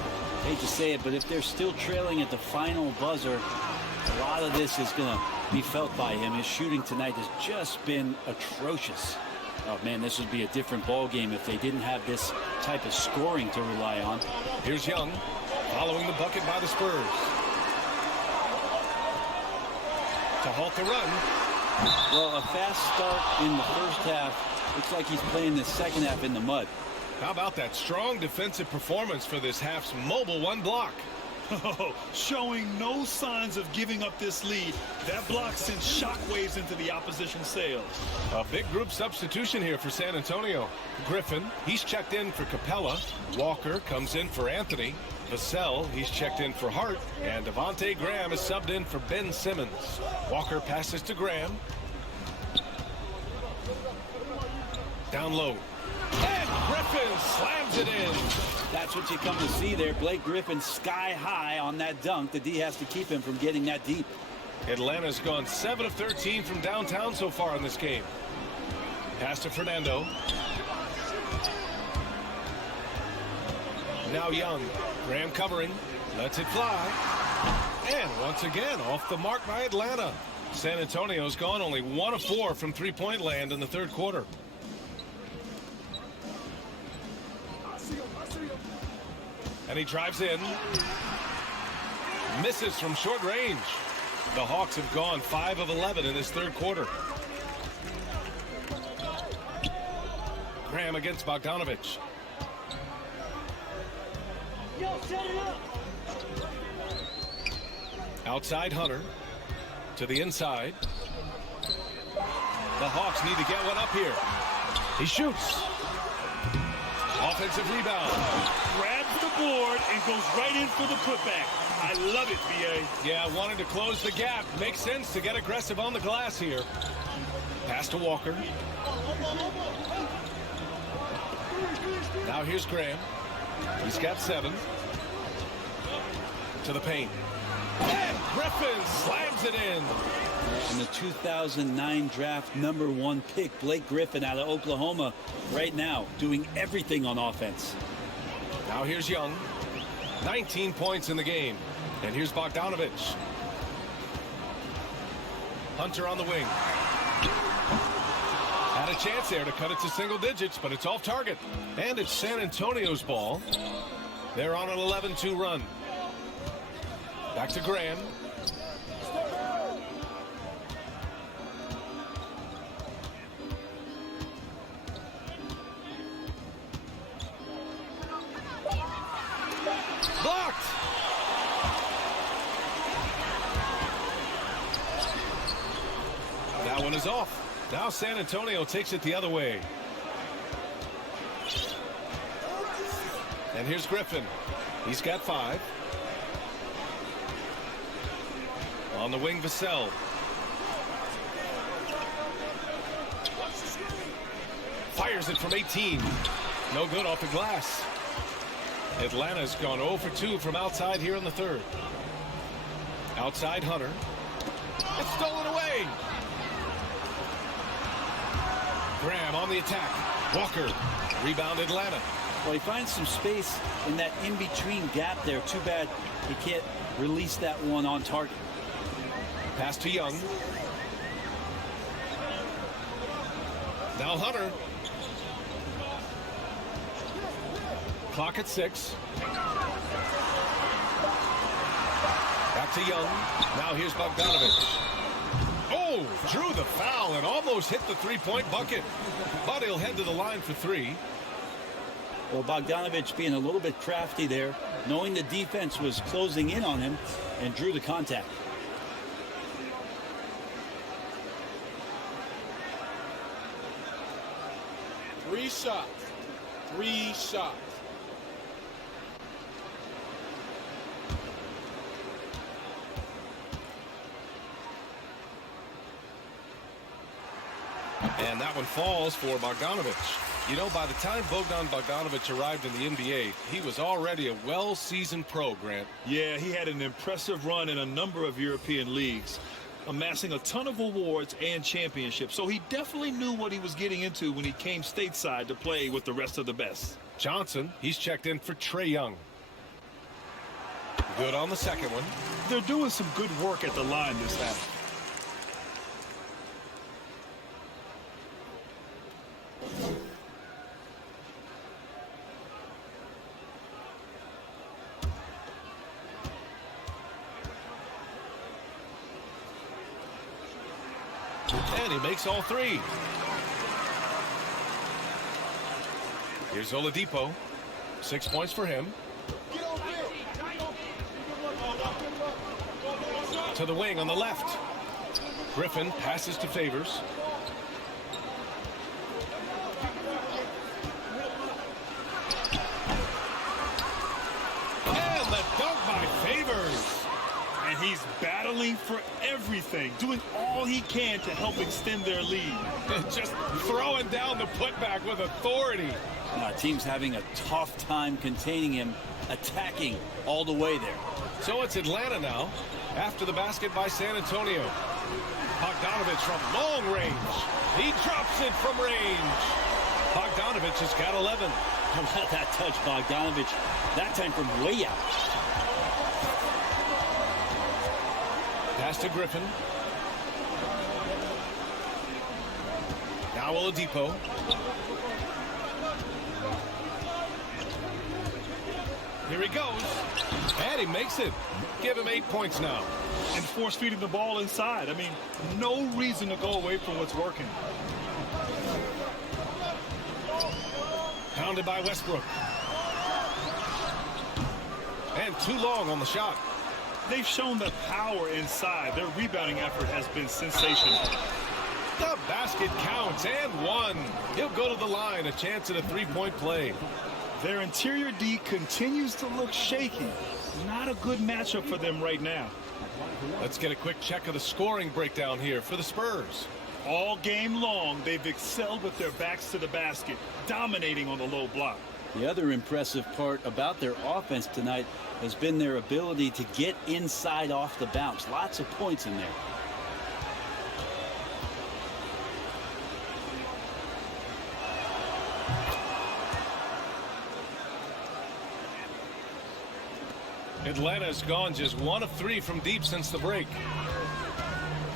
Hate to say it, but if they're still trailing at the final buzzer, a lot of this is going to be felt by him. His shooting tonight has just been atrocious. Oh, man, this would be a different ball game if they didn't have this type of scoring to rely on. Here's Young, following the bucket by the Spurs. To halt the run. Well, a fast start in the first half. Looks like he's playing the second half in the mud. How about that strong defensive performance for this half's mobile 1 block? Oh, showing no signs of giving up this lead. That block sends shockwaves into the opposition's sails. A big group substitution here for San Antonio. Griffin, he's checked in for Capella. Walker comes in for Anthony. Vassell, he's checked in for Hart. And Devontae Graham is subbed in for Ben Simmons. Walker passes to Graham. Down low. And Griffin slams it in. That's what you come to see there. Blake Griffin sky high on that dunk. The D has to keep him from getting that deep. Atlanta's gone 7 of 13 from downtown so far in this game. Pass to Fernando. Now Young. Graham covering. Lets it fly. And once again, off the mark by Atlanta. San Antonio's gone only 1 of 4 from three-point land in the third quarter. And he drives in. Misses from short range. The Hawks have gone 5 of 11 in this third quarter. Graham against Bogdanovich. Outside Hunter. To the inside. The Hawks need to get one up here. He shoots. Offensive rebound. Grabs the board and goes right in for the putback. I love it, B.A. Yeah, wanted to close the gap. Makes sense to get aggressive on the glass here. Pass to Walker. Now here's Graham. He's got 7. To the paint. And Griffin slams it in. And the 2009 draft #1 pick, Blake Griffin out of Oklahoma, right now doing everything on offense. Now here's Young. 19 points in the game. And here's Bogdanovich. Hunter on the wing. Had a chance there to cut it to single digits, but it's off target. And it's San Antonio's ball. They're on an 11-2 run. Back to Graham. Blocked. That one is off. Now San Antonio takes it the other way. And here's Griffin. He's got 5. On the wing, Vassell. Fires it from 18. No good off the glass. Atlanta's gone 0 for 2 from outside here in the third. Outside Hunter. It's stolen away. Graham on the attack. Walker. Rebound Atlanta. Well, he finds some space in that in-between gap there. Too bad he can't release that one on target. Pass to Young. Now Hunter. Clock at 6. Back to Young. Now here's Bogdanovich. Oh, drew the foul and almost hit the three-point bucket. But he'll head to the line for 3. Well, Bogdanovich being a little bit crafty there, knowing the defense was closing in on him, and drew the contact. Three shots. 3 shots. And that one falls for Bogdanovich. You know, by the time Bogdan Bogdanovich arrived in the NBA, he was already a well-seasoned pro, Grant. Yeah, he had an impressive run in a number of European leagues, amassing a ton of awards and championships. So he definitely knew what he was getting into when he came stateside to play with the rest of the best. Johnson, he's checked in for Trae Young. Good on the second one. They're doing some good work at the line this half. And he makes all 3. Here's Oladipo. 6 points for him. To the wing on the left. Griffin passes to Favors. And the dunk by Favors. And he's battling for everything, doing all he can to help extend their lead. Just throwing down the putback with authority. Team's having a tough time containing him, attacking all the way there. So it's Atlanta now, after the basket by San Antonio. Bogdanovich from long range. He drops it from range. Bogdanovich has got 11. How about that touch, Bogdanovich? That time from way out. Pass to Griffin. Now Oladipo. Here he goes. And he makes it. Give him 8 points now. And force feeding the ball inside. I mean, no reason to go away from what's working. Pounded by Westbrook. And too long on the shot. They've shown the power inside. Their rebounding effort has been sensational. The basket counts and one. He'll go to the line, a chance at a three-point play. Their interior D continues to look shaky. Not a good matchup for them right now. Let's get a quick check of the scoring breakdown here for the Spurs. All game long, they've excelled with their backs to the basket, dominating on the low block. The other impressive part about their offense tonight has been their ability to get inside off the bounce. Lots of points in there. Atlanta's gone just 1 of 3 from deep since the break.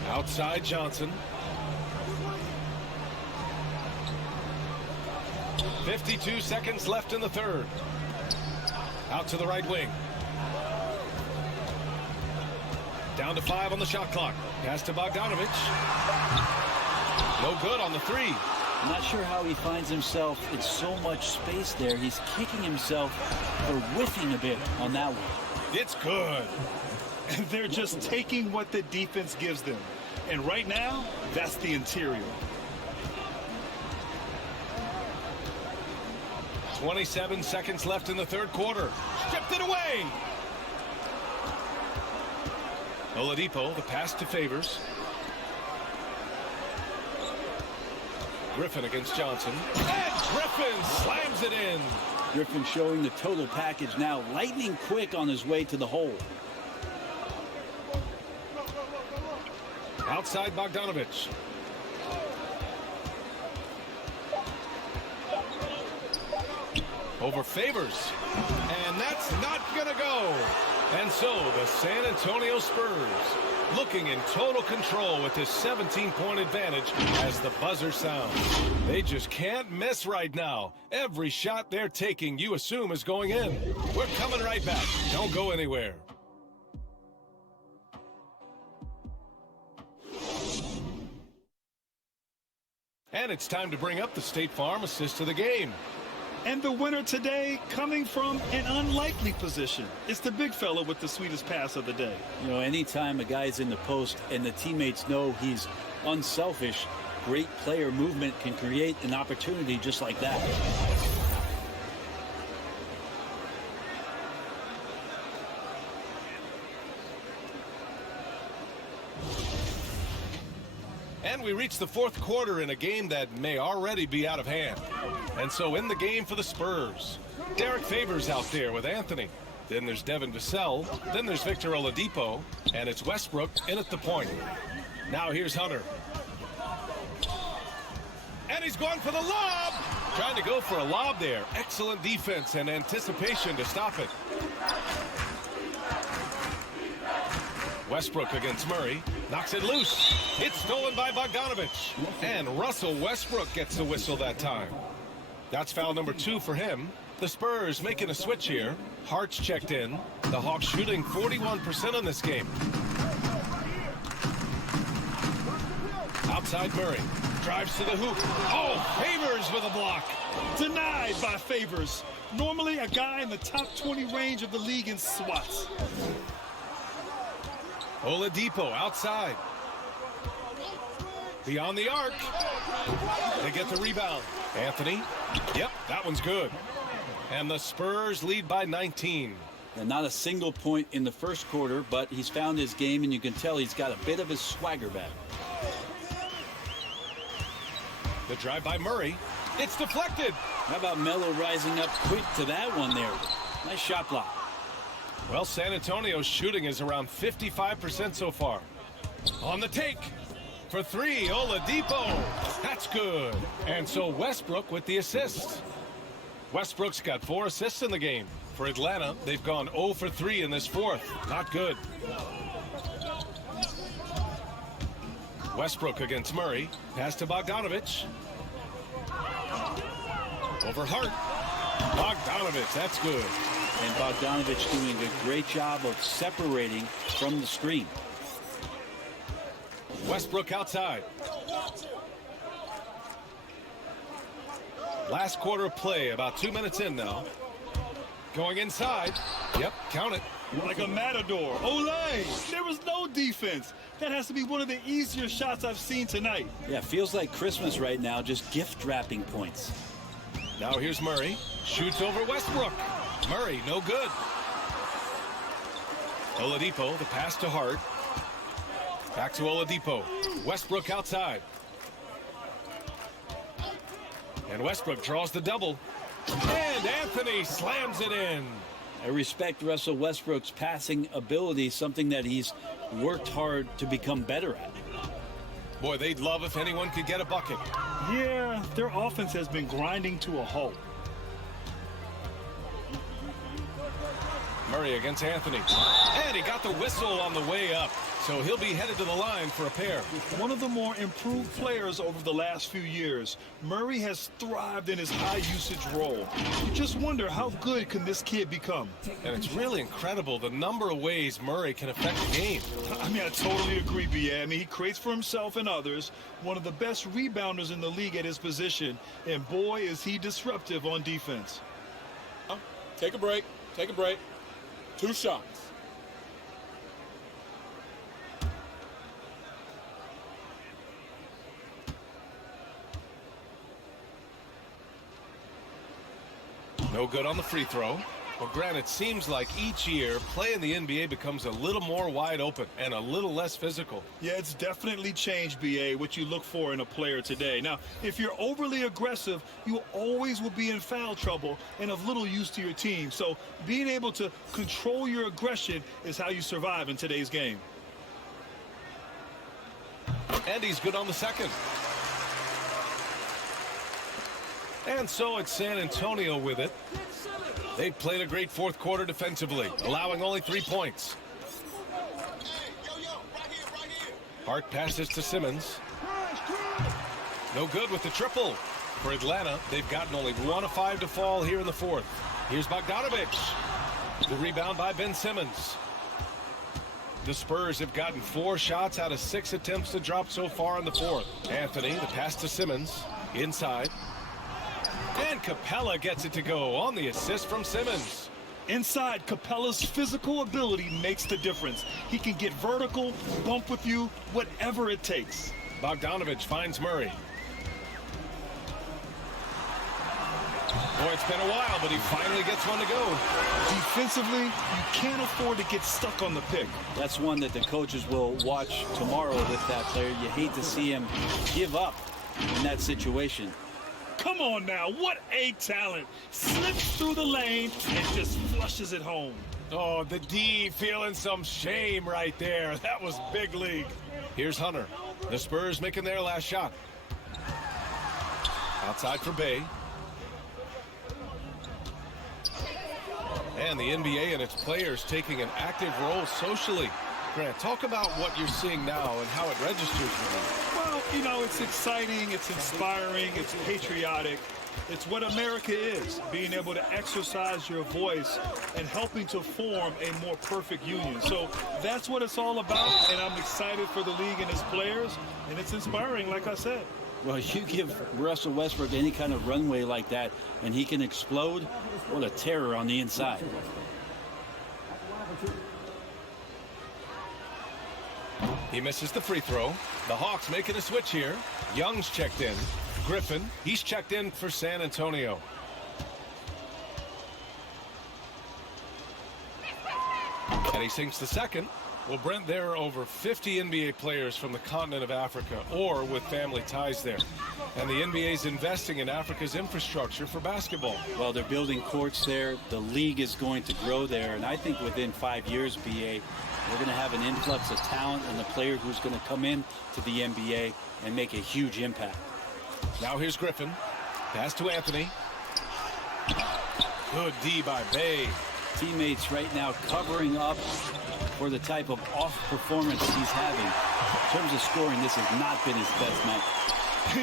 Outside Johnson. 52 seconds left in the third. Out to the right wing. Down to 5 on the shot clock. Pass to Bogdanovich. No good on the three. I'm not sure how he finds himself in so much space there. He's kicking himself for whiffing a bit on that one. It's good. And they're just taking what the defense gives them. And right now, that's the interior. 27 seconds left in the third quarter. Stripped it away. Oladipo, the pass to Favors. Griffin against Johnson. And Griffin slams it in. Griffin showing the total package now. Lightning quick on his way to the hole. Outside Bogdanovich. Over Favors. And that's not going to go. And so the San Antonio Spurs looking in total control with this 17-point advantage as the buzzer sounds. They just can't miss right now. Every shot they're taking, you assume, is going in. We're coming right back. Don't go anywhere. And it's time to bring up the State Farm assist of the game. And the winner today coming from an unlikely position. It's the big fella with the sweetest pass of the day. You know, anytime a guy's in the post and the teammates know he's unselfish, great player movement can create an opportunity just like that. And we reach the fourth quarter in a game that may already be out of hand. And so in the game for the Spurs, Derek Favors out there with Anthony. Then there's Devin Vassell. Then there's Victor Oladipo. And it's Westbrook in at the point. Now here's Hunter. And he's going for the lob. Trying to go for a lob there. Excellent defense and anticipation to stop it. Westbrook against Murray. Knocks it loose. It's stolen by Bogdanovich. And Russell Westbrook gets the whistle that time. That's foul number 2 for him. The Spurs making a switch here. Hart's checked in. The Hawks shooting 41% in this game. Outside Murray. Drives to the hoop. Oh, Favors with a block. Denied by Favors. Normally a guy in the top 20 range of the league in swats. Oladipo outside. Beyond the arc. They get the rebound. Anthony. Yep, that one's good. And the Spurs lead by 19. And not a single point in the first quarter, but he's found his game, and you can tell he's got a bit of his swagger back. The drive by Murray. It's deflected. How about Melo rising up quick to that one there? Nice shot block. Well, San Antonio's shooting is around 55% so far. On the take. for three. Oladipo. That's good. And so Westbrook with the assist. Westbrook's got 4 assists in the game. For Atlanta, they've gone 0 for 3 in this fourth. Not good. Westbrook against Murray. Pass to Bogdanovich. Over Hart. Bogdanovich, that's good. And Bogdanovich doing a great job of separating from the screen. Westbrook outside. Last quarter of play, about 2 minutes in now. Going inside. Yep, count it. Like a matador. Olay! There was no defense. That has to be one of the easier shots I've seen tonight. Yeah, feels like Christmas right now, just gift wrapping points. Now here's Murray. Shoots over Westbrook. Murray, no good. Oladipo, the pass to Hart. Back to Oladipo. Westbrook outside. And Westbrook draws the double. And Anthony slams it in. I respect Russell Westbrook's passing ability, something that he's worked hard to become better at. Boy, they'd love if anyone could get a bucket. Yeah, their offense has been grinding to a halt. Murray against Anthony. And he got the whistle on the way up. So he'll be headed to the line for a pair. One of the more improved players over the last few years. Murray has thrived in his high usage role. You just wonder how good can this kid become? And it's really incredible the number of ways Murray can affect the game. I mean, I totally agree, B.A. I mean, he creates for himself and others. One of the best rebounders in the league at his position. And boy, is he disruptive on defense. Take a break. Take a break. 2 shots. No good on the free throw. Well, Grant, it seems like each year play in the NBA becomes a little more wide open and a little less physical. Yeah, it's definitely changed, B.A., what you look for in a player today. Now, if you're overly aggressive, you always will be in foul trouble and of little use to your team. So being able to control your aggression is how you survive in today's game. And he's good on the second. And so it's San Antonio with it. They've played a great fourth quarter defensively, allowing only 3 points. Hart passes to Simmons. No good with the triple. For Atlanta, they've gotten only 1 of 5 to fall here in the fourth. Here's Bogdanovich. The rebound by Ben Simmons. The Spurs have gotten 4 shots out of 6 attempts to drop so far in the fourth. Anthony, the pass to Simmons. Inside. And Capella gets it to go on the assist from Simmons. Inside, Capella's physical ability makes the difference. He can get vertical, bump with you, whatever it takes. Bogdanovich finds Murray. Boy, it's been a while, but he finally gets one to go. Defensively, you can't afford to get stuck on the pick. That's one that the coaches will watch tomorrow with that player. You hate to see him give up in that situation. Come on now, what a talent. Slips through the lane and just flushes it home. Oh, the D feeling some shame right there. That was big league. Here's Hunter. The Spurs making their last shot. Outside for Bay. And the NBA and its players taking an active role socially. Grant, talk about what you're seeing now and how it registers with you. Well, you know, it's exciting, it's inspiring, it's patriotic. It's what America is, being able to exercise your voice and helping to form a more perfect union. So that's what it's all about, and I'm excited for the league and its players, and it's inspiring, like I said. Well, you give Russell Westbrook any kind of runway like that, and he can explode. What a terror on the inside. He misses the free throw. The Hawks making a switch here. Young's checked in. Griffin, he's checked in for San Antonio. And he sinks the second. Well, Brent, there are over 50 NBA players from the continent of Africa or with family ties there. And the NBA is investing in Africa's infrastructure for basketball. Well, they're building courts there. The league is going to grow there. And I think within 5 years, BA, we're going to have an influx of talent and a player who's going to come in to the NBA and make a huge impact. Now here's Griffin. Pass to Anthony. Good D by Bay. Teammates right now covering up for the type of off performance he's having. In terms of scoring, this has not been his best night.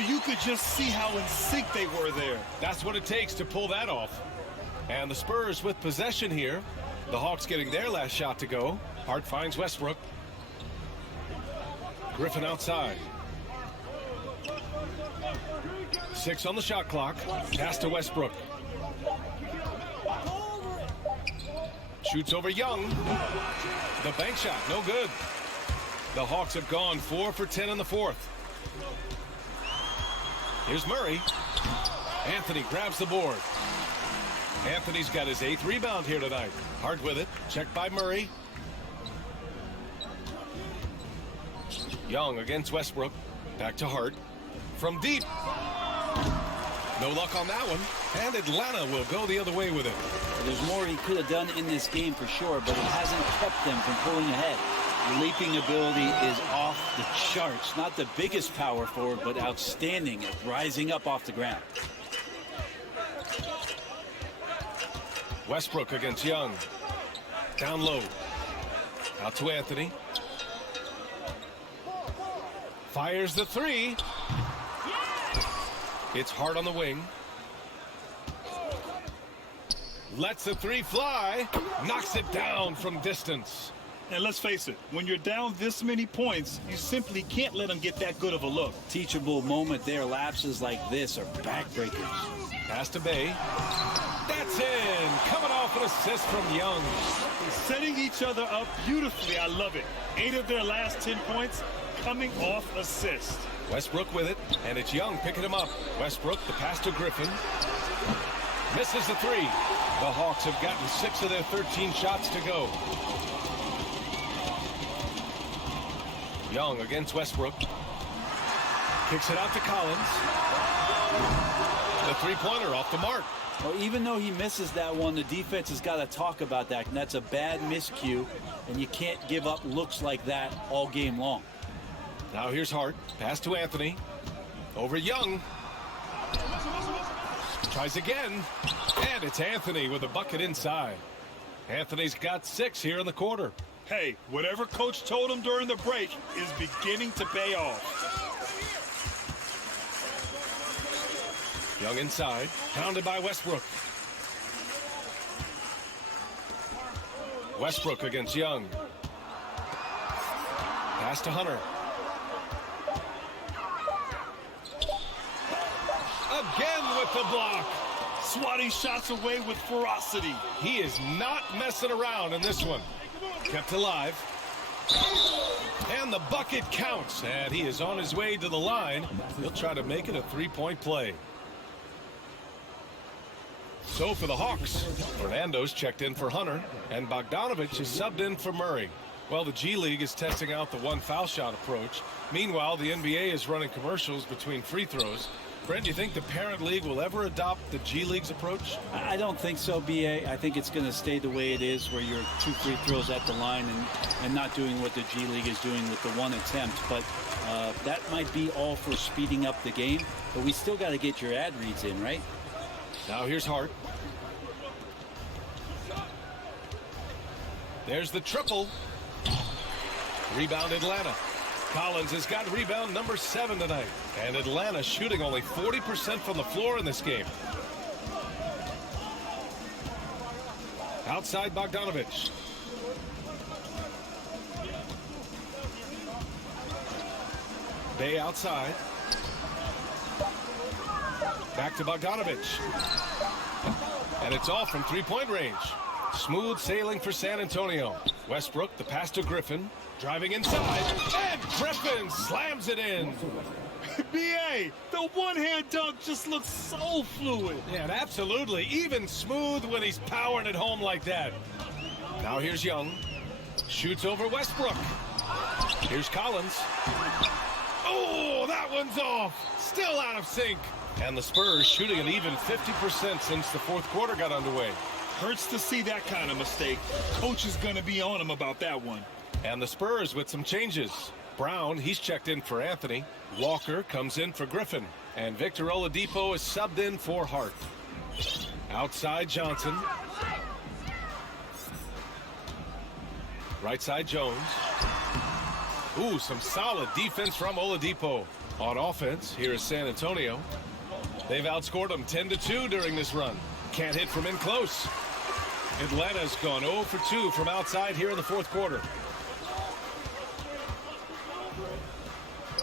You could just see how in sync they were there. That's what it takes to pull that off. And the Spurs with possession here. The Hawks getting their last shot to go. Hart finds Westbrook. Griffin outside. 6 on the shot clock. Pass to Westbrook. Shoots over Young. The bank shot, no good. The Hawks have gone 4 for 10 in the fourth. Here's Murray. Anthony grabs the board. Anthony's got his 8th rebound here tonight. Hart with it. Checked by Murray. Young against Westbrook. Back to Hart. From deep. No luck on that one. And Atlanta will go the other way with it. There's more he could have done in this game for sure, but it hasn't kept them from pulling ahead. Leaping ability is off the charts. Not the biggest power forward, but outstanding at rising up off the ground. Westbrook against Young. Down low. Out to Anthony. Fires the 3. It's Hart on the wing. Lets the 3 fly. Knocks it down from distance. And let's face it, when you're down this many points, you simply can't let them get that good of a look. Teachable moment there. Lapses like this are backbreakers. Pass to Bay. That's in. Coming off an assist from Young. Setting each other up beautifully. I love it. 8 of their last 10 points coming off assist. Westbrook with it, and it's Young picking him up. Westbrook, the pass to Griffin. Misses the 3. The Hawks have gotten 6 of their 13 shots to go. Young against Westbrook. Kicks it out to Collins. The 3-pointer off the mark. Well, even though he misses that one, the defense has got to talk about that. And that's a bad miscue, and you can't give up looks like that all game long. Now here's Hart. Pass to Anthony. Over Young. Tries again. And it's Anthony with a bucket inside. Anthony's got 6 here in the quarter. Hey, whatever coach told him during the break is beginning to pay off. Young inside. Pounded by Westbrook. Westbrook against Young. Pass to Hunter. Again with the block. Swatting shots away with ferocity. He is not messing around in this one. Kept alive. And the bucket counts. And he is on his way to the line. He'll try to make it a 3-point play. So for the Hawks, Fernando's checked in for Hunter, and Bogdanovich is subbed in for Murray. Well, the G League is testing out the 1 foul shot approach. Meanwhile, the NBA is running commercials between free throws. Brent, do you think the parent league will ever adopt the G League's approach? I don't think so, BA. I think it's going to stay the way it is, where you're 2 free throws at the line and not doing what the G League is doing with the 1 attempt. But that might be all for speeding up the game. But we still got to get your ad reads in, right? Now here's Hart. There's the triple. Rebound Atlanta. Collins has got rebound number 7 tonight. And Atlanta shooting only 40% from the floor in this game. Outside Bogdanovich. Bay outside. Back to Bogdanovich. And it's off from 3-point range. Smooth sailing for San Antonio. Westbrook, the pass to Griffin. Driving inside. And Griffin slams it in. B.A., the one-hand dunk just looks so fluid. Yeah, absolutely. Even smooth when he's powering it home like that. Now here's Young. Shoots over Westbrook. Here's Collins. Oh, that one's off. Still out of sync. And the Spurs shooting an even 50% since the fourth quarter got underway. Hurts to see that kind of mistake. Coach is going to be on him about that one. And the Spurs with some changes. Brown, he's checked in for Anthony. Walker comes in for Griffin. And Victor Oladipo is subbed in for Hart. Outside Johnson. Right side Jones. Ooh, some solid defense from Oladipo. On offense, here is San Antonio. They've outscored them 10-2 during this run. Can't hit from in close. Atlanta's gone 0 for 2 from outside here in the fourth quarter.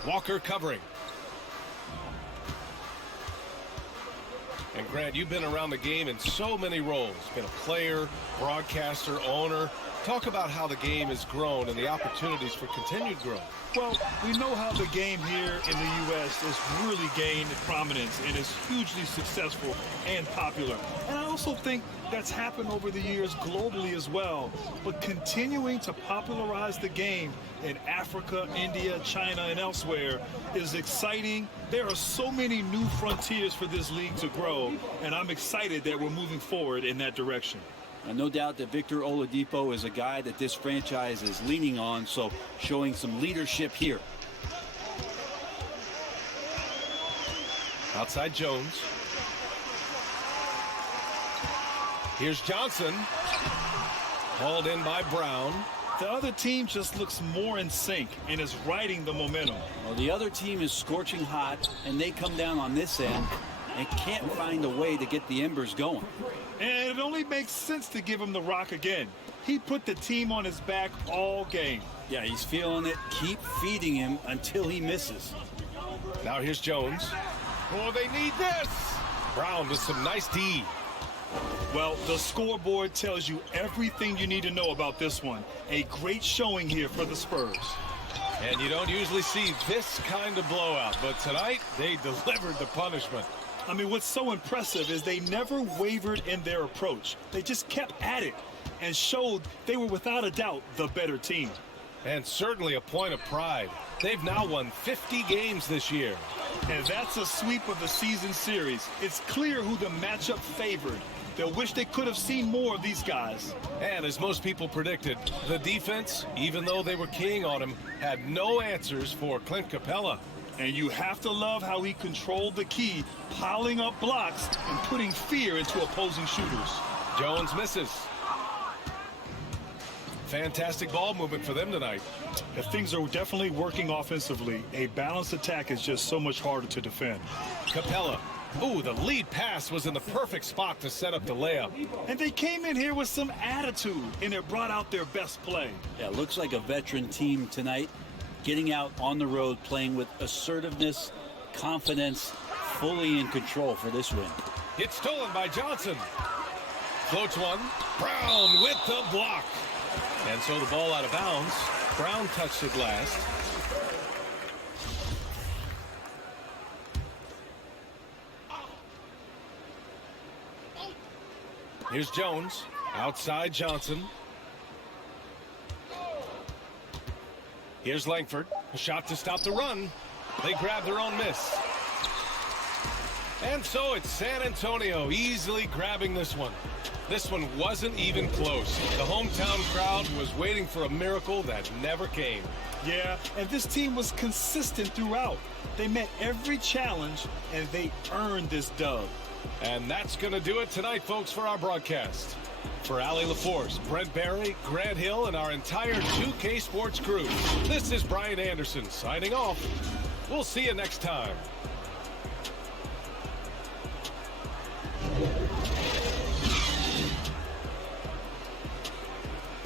Walker covering. And Grant, you've been around the game in so many roles. Been a player, broadcaster, owner. Talk about how the game has grown and the opportunities for continued growth. Well, we know how the game here in the U.S. has really gained prominence and is hugely successful and popular. And I also think that's happened over the years globally as well. But continuing to popularize the game in Africa, India, China, and elsewhere is exciting. There are so many new frontiers for this league to grow, and I'm excited that we're moving forward in that direction. And no doubt that Victor Oladipo is a guy that this franchise is leaning on, so showing some leadership here. Outside Jones. Here's Johnson. Hauled in by Brown. The other team just looks more in sync and is riding the momentum. Well, the other team is scorching hot, and they come down on this end and can't find a way to get the embers going. And it only makes sense to give him the rock again. He put the team on his back all game. Yeah, he's feeling it. Keep feeding him until he misses. Now here's Jones. Oh, they need this. Brown with some nice D. Well, the scoreboard tells you everything you need to know about this one. A great showing here for the Spurs. And you don't usually see this kind of blowout, but tonight they delivered the punishment. I mean, what's so impressive is they never wavered in their approach. They just kept at it and showed they were without a doubt the better team. And certainly a point of pride. They've now won 50 games this year. And that's a sweep of the season series. It's clear who the matchup favored. They'll wish they could have seen more of these guys. And as most people predicted, the defense, even though they were keying on him, had no answers for Clint Capella. And you have to love how he controlled the key, piling up blocks and putting fear into opposing shooters. Jones misses. Fantastic ball movement for them tonight. If things are definitely working offensively, a balanced attack is just so much harder to defend. Capella. Ooh, the lead pass was in the perfect spot to set up the layup. And they came in here with some attitude, and it brought out their best play. Yeah, looks like a veteran team tonight. Getting out on the road, playing with assertiveness, confidence, fully in control for this win. It's stolen by Johnson. Floats one. Brown with the block. And so the ball out of bounds. Brown touched it last. Here's Jones. Outside Johnson. Here's Langford. A shot to stop the run. They grab their own miss. And so it's San Antonio easily grabbing this one. This one wasn't even close. The hometown crowd was waiting for a miracle that never came. Yeah, and this team was consistent throughout. They met every challenge, and they earned this dub. And that's going to do it tonight, folks, for our broadcast. For Allie LaForce, Brent Barry, Grant Hill, and our entire 2K Sports crew, this is Brian Anderson signing off. We'll see you next time.